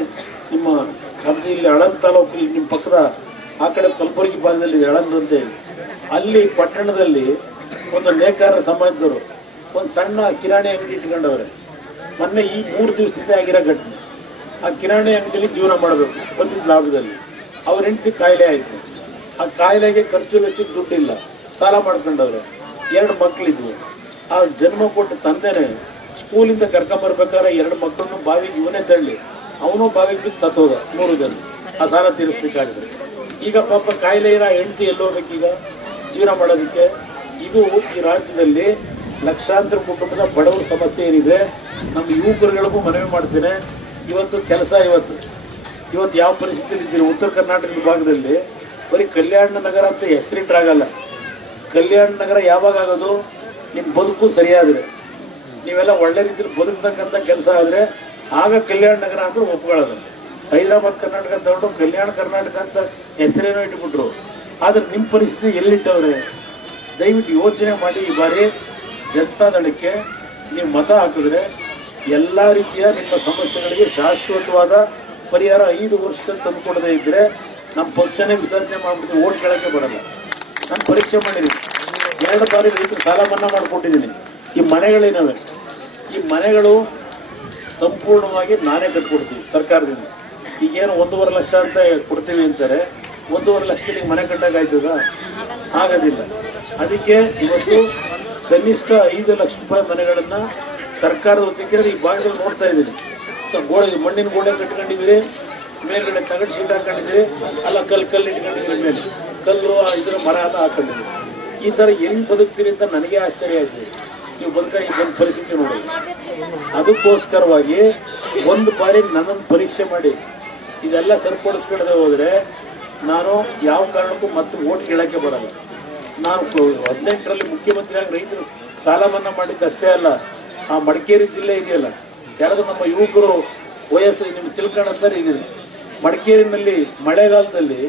ನಿಮ್ಮ ಇಲ್ಲಿ ಆಳಂದ ತಾಲೂಕಲ್ಲಿ ನಿಮ್ಮ ಪಕ್ಕದ ಆ ಕಡೆ ಕಲಬುರಗಿ ಭಾಗದಲ್ಲಿ ಆಳಂದ ಅಂತೇಳಿ, ಅಲ್ಲಿ ಪಟ್ಟಣದಲ್ಲಿ ಒಂದು ನೇಕಾರ ಸಮಾಜದವರು ಒಂದು ಸಣ್ಣ ಕಿರಾಣಿ ಅಂಗಡಿ ಇಟ್ಕೊಂಡವ್ರೆ. ಮೊನ್ನೆ ಈ 3 ದಿವಸದಿಂದ ಆಗಿರೋ ಘಟನೆ. ಆ ಕಿರಾಣಿ ಅಂಗಡಿಯಲ್ಲಿ ಜೀವನ ಮಾಡಬೇಕು ಬಂದಿದ್ದ ಲಾಭದಲ್ಲಿ. ಅವ್ರ ಹೆಂಡತಿ ಕಾಯಿಲೆ ಆಯಿತು. ಆ ಕಾಯಿಲೆಗೆ ಖರ್ಚು ವೆಚ್ಚಕ್ಕೆ ದುಡ್ಡಿಲ್ಲ, ಸಾಲ ಮಾಡ್ಕೊಂಡವ್ರೆ. 2 ಮಕ್ಕಳಿದ್ವು. ಆ ಜನ್ಮ ಕೊಟ್ಟು ತಂದೆನೇ ಸ್ಕೂಲಿಂದ ಕರ್ಕೊಂಬರ್ಬೇಕಾದ್ರೆ 2 ಮಕ್ಕಳನ್ನು ಬಾವಿಗೆ ಇವನೇ ತಳ್ಳಿ ಅವನು ಬಾವಿಗೆ ಬಿದ್ದು ಸತ್ತೋದ 3 ಜನ. ಆ ಸಾಲ ತೀರಿಸ್ಬೇಕಾಗಿದೆ. ಈಗ ಪಾಪ ಕಾಯಿಲೆ ಇರೋ ಹೆಂಡತಿ ಎಲ್ಲೋಗ್ಬೇಕೀಗ ಜೀವನ ಮಾಡೋದಕ್ಕೆ. ಇದು ಈ ರಾಜ್ಯದಲ್ಲಿ ಲಕ್ಷಾಂತರ ಕುಟುಂಬದ ಬಡವರ ಸಮಸ್ಯೆ ಏನಿದೆ. ನಮ್ಮ ಯುವಕರುಗಳಿಗೂ ಮನವಿ ಮಾಡ್ತೇನೆ. ಇವತ್ತು ಕೆಲಸ ಇವತ್ತು ಯಾವ ಪರಿಸ್ಥಿತಿಯಲ್ಲಿ ಇದ್ದೀರಿ. ಉತ್ತರ ಕರ್ನಾಟಕದ ಭಾಗದಲ್ಲಿ ಬರೀ ಕಲ್ಯಾಣ ನಗರ ಅಂತ ಹೆಸರಿಟ್ರಾಗಲ್ಲ. ಕಲ್ಯಾಣ ನಗರ ಯಾವಾಗ ಆಗೋದು? ನಿಮ್ಮ ಬದುಕು ಸರಿಯಾದರೆ, ನೀವೆಲ್ಲ ಒಳ್ಳೆ ರೀತಿಯಲ್ಲಿ ಬದುಕ್ತಕ್ಕಂಥ ಕೆಲಸ ಆದರೆ ಆಗ ಕಲ್ಯಾಣ ನಗರ ಅಂತ ಒಪ್ಕೊಳ್ಳೋದು. ಹೈದರಾಬಾದ್ ಕರ್ನಾಟಕ ತಗೊಂಡು ಕಲ್ಯಾಣ ಕರ್ನಾಟಕ ಅಂತ ಹೆಸರೇನೋ ಇಟ್ಬಿಟ್ರು. ಆದರೆ ನಿಮ್ಮ ಪರಿಸ್ಥಿತಿ ಎಲ್ಲಿಟ್ಟವ್ರೆ? ದಯವಿಟ್ಟು ಯೋಚನೆ ಮಾಡಿ. ಈ ಬಾರಿ ಜನತಾದಳಕ್ಕೆ ನೀವು ಮತ ಹಾಕಿದ್ರೆ ಎಲ್ಲ ರೀತಿಯ ನಿಮ್ಮ ಸಮಸ್ಯೆಗಳಿಗೆ ಶಾಶ್ವತವಾದ ಪರಿಹಾರ 5 ವರ್ಷದಲ್ಲಿ ತಂದುಕೊಡದೇ ಇದ್ದರೆ ನಮ್ಮ ಪಕ್ಷನೇ ವಿಸರ್ಜನೆ ಮಾಡಿಬಿಟ್ಟು ಓಟ್ ಕೇಳೋಕ್ಕೆ ಬರಲ್ಲ. ನಾನು ಪರೀಕ್ಷೆ ಮಾಡಿದ್ದೀನಿ. 2 ಬಾರಿ ರೈತರು ಸಾಲ ಮನ್ನಾ ಮಾಡಿಕೊಟ್ಟಿದ್ದೀನಿ. ಈ ಮನೆಗಳೇನವೆ, ಈ ಮನೆಗಳು ಸಂಪೂರ್ಣವಾಗಿ ನಾನೇ ಕಟ್ಕೊಡ್ತೀವಿ ಸರ್ಕಾರದಿಂದ. ಈಗೇನು 1.5 ಲಕ್ಷ ಅಂತ ಕೊಡ್ತೀವಿ ಅಂತಾರೆ. 1.5 ಲಕ್ಷದಲ್ಲಿ ಮನೆ ಕಟ್ಟೋಕ್ಕಾಯ್ತದ? ಆಗೋದಿಲ್ಲ. ಅದಕ್ಕೆ ಇವತ್ತು ಕನಿಷ್ಠ 5 ಲಕ್ಷ ರೂಪಾಯಿ ಮನೆಗಳನ್ನು ಸರ್ಕಾರದ ಒತ್ತಿಗೆ ಈ ಭಾಗದಲ್ಲಿ ನೋಡ್ತಾ ಇದ್ದೀನಿ. ಗೋಡೆ, ಮಣ್ಣಿನ ಗೋಡೆ ಕಟ್ಕೊಂಡಿದ್ದೀರಿ, ಮೇಲ್ಗಡೆ ತಗಡು ಶೀಟ್ ಹಾಕೊಂಡಿದ್ದೀರಿ, ಅಲ್ಲ ಕಲ್ಲು ಇಟ್ಕೊಂಡಿದ್ದೀರಿ, ಮೇಲೆ ಕಲ್ಲು ಇದರ ಮರ ಅಂತ ಹಾಕೊಂಡಿದ್ದೀರಿ. ಈ ಥರ ಹೆಂಗೆ ಬದುಕ್ತೀರಿ ಅಂತ ನನಗೆ ಆಶ್ಚರ್ಯ ಆಯ್ತು. ನೀವು ಬಂದು ಪರಿಸ್ಥಿತಿ ನೋಡಿ. ಅದಕ್ಕೋಸ್ಕರವಾಗಿ ಒಂದು ಬಾರಿ ನನ್ನನ್ನು ಪರೀಕ್ಷೆ ಮಾಡಿ ಇದೆಲ್ಲ ಸರಿಪಡಿಸ್ಕೊಳ್ಳದೆ ಹೋದರೆ ನಾನು ಯಾವ ಕಾರಣಕ್ಕೂ ಮತ್ತೆ ಓಟ್ ಕೇಳೋಕ್ಕೆ ಬರಲ್ಲ. ನಾನು 18ರಲ್ಲಿ ಮುಖ್ಯಮಂತ್ರಿಯಾಗಿ ರೈತರು ಸಾಲ ಮನ್ನಾ ಮಾಡಿದ್ದಷ್ಟೇ ಅಲ್ಲ, ಆ ಮಡಿಕೇರಿ ಜಿಲ್ಲೆ ಇದೆಯಲ್ಲ, ಯಾರಾದರೂ ನಮ್ಮ ಯುವಕರು ವಯಸ್ಸು ನಿಮ್ಗೆ ತಿಳ್ಕೊಂಡಂತಾರೆ ಇದೀನಿ. ಮಡಿಕೇರಿನಲ್ಲಿ ಮಳೆಗಾಲದಲ್ಲಿ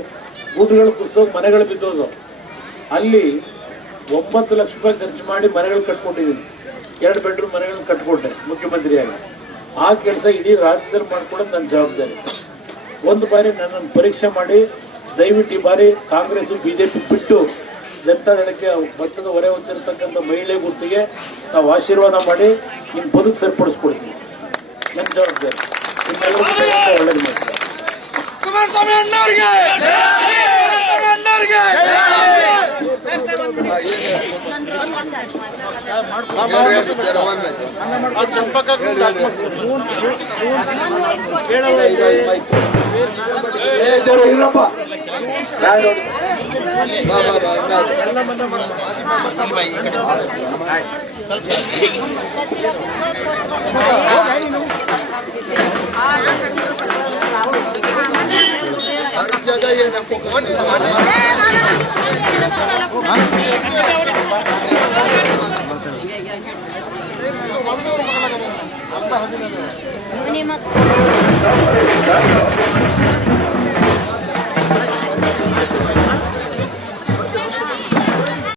ಗೂಡುಗಳು ಕುಸಿದೋಗಿ ಮನೆಗಳು ಬಿದ್ದೋದು. ಅಲ್ಲಿ 9 ಲಕ್ಷ ರೂಪಾಯಿ ಖರ್ಚು ಮಾಡಿ ಮನೆಗಳು ಕಟ್ಕೊಂಡಿದ್ದೀನಿ. 2 ಬೆಡ್ರೂಮ್ ಮನೆಗಳನ್ನು ಕಟ್ಕೊಟ್ಟೆ ಮುಖ್ಯಮಂತ್ರಿಯಾಗಿ. ಆ ಕೆಲಸ ಇಡೀ ರಾಜ್ಯದಲ್ಲಿ ಮಾಡ್ಕೊಳ್ಳೋದು ನನ್ನ ಜವಾಬ್ದಾರಿ. ಒಂದು ಬಾರಿ ನನ್ನನ್ನು ಪರೀಕ್ಷೆ ಮಾಡಿ ದಯವಿಟ್ಟು ಈ ಬಾರಿ ಕಾಂಗ್ರೆಸ್ BJP ಬಿಟ್ಟು ಜನತಾದಳಕ್ಕೆ ಭತ್ತದ ಹೊರೆ ಹೊತ್ತಿರತಕ್ಕಂಥ ಮಹಿಳೆ ಗುರುತಿಗೆ ನಾವು ಆಶೀರ್ವಾದ ಮಾಡಿ ನಿಮ್ಮ ಬದುಕು ಸರಿಪಡಿಸ್ಕೊಡ್ತೀವಿ. ನನ್ನ ಜವಾಬ್ದಾರಿ. ನಿಮ್ಮೆಲ್ಲರೂ ಒಳ್ಳೇದು ಮಾಡ್ತಾರೆ. ಕುಮಾರಸ್ವಾಮಿ ಅಣ್ಣವ್ರಿಗೆ Ini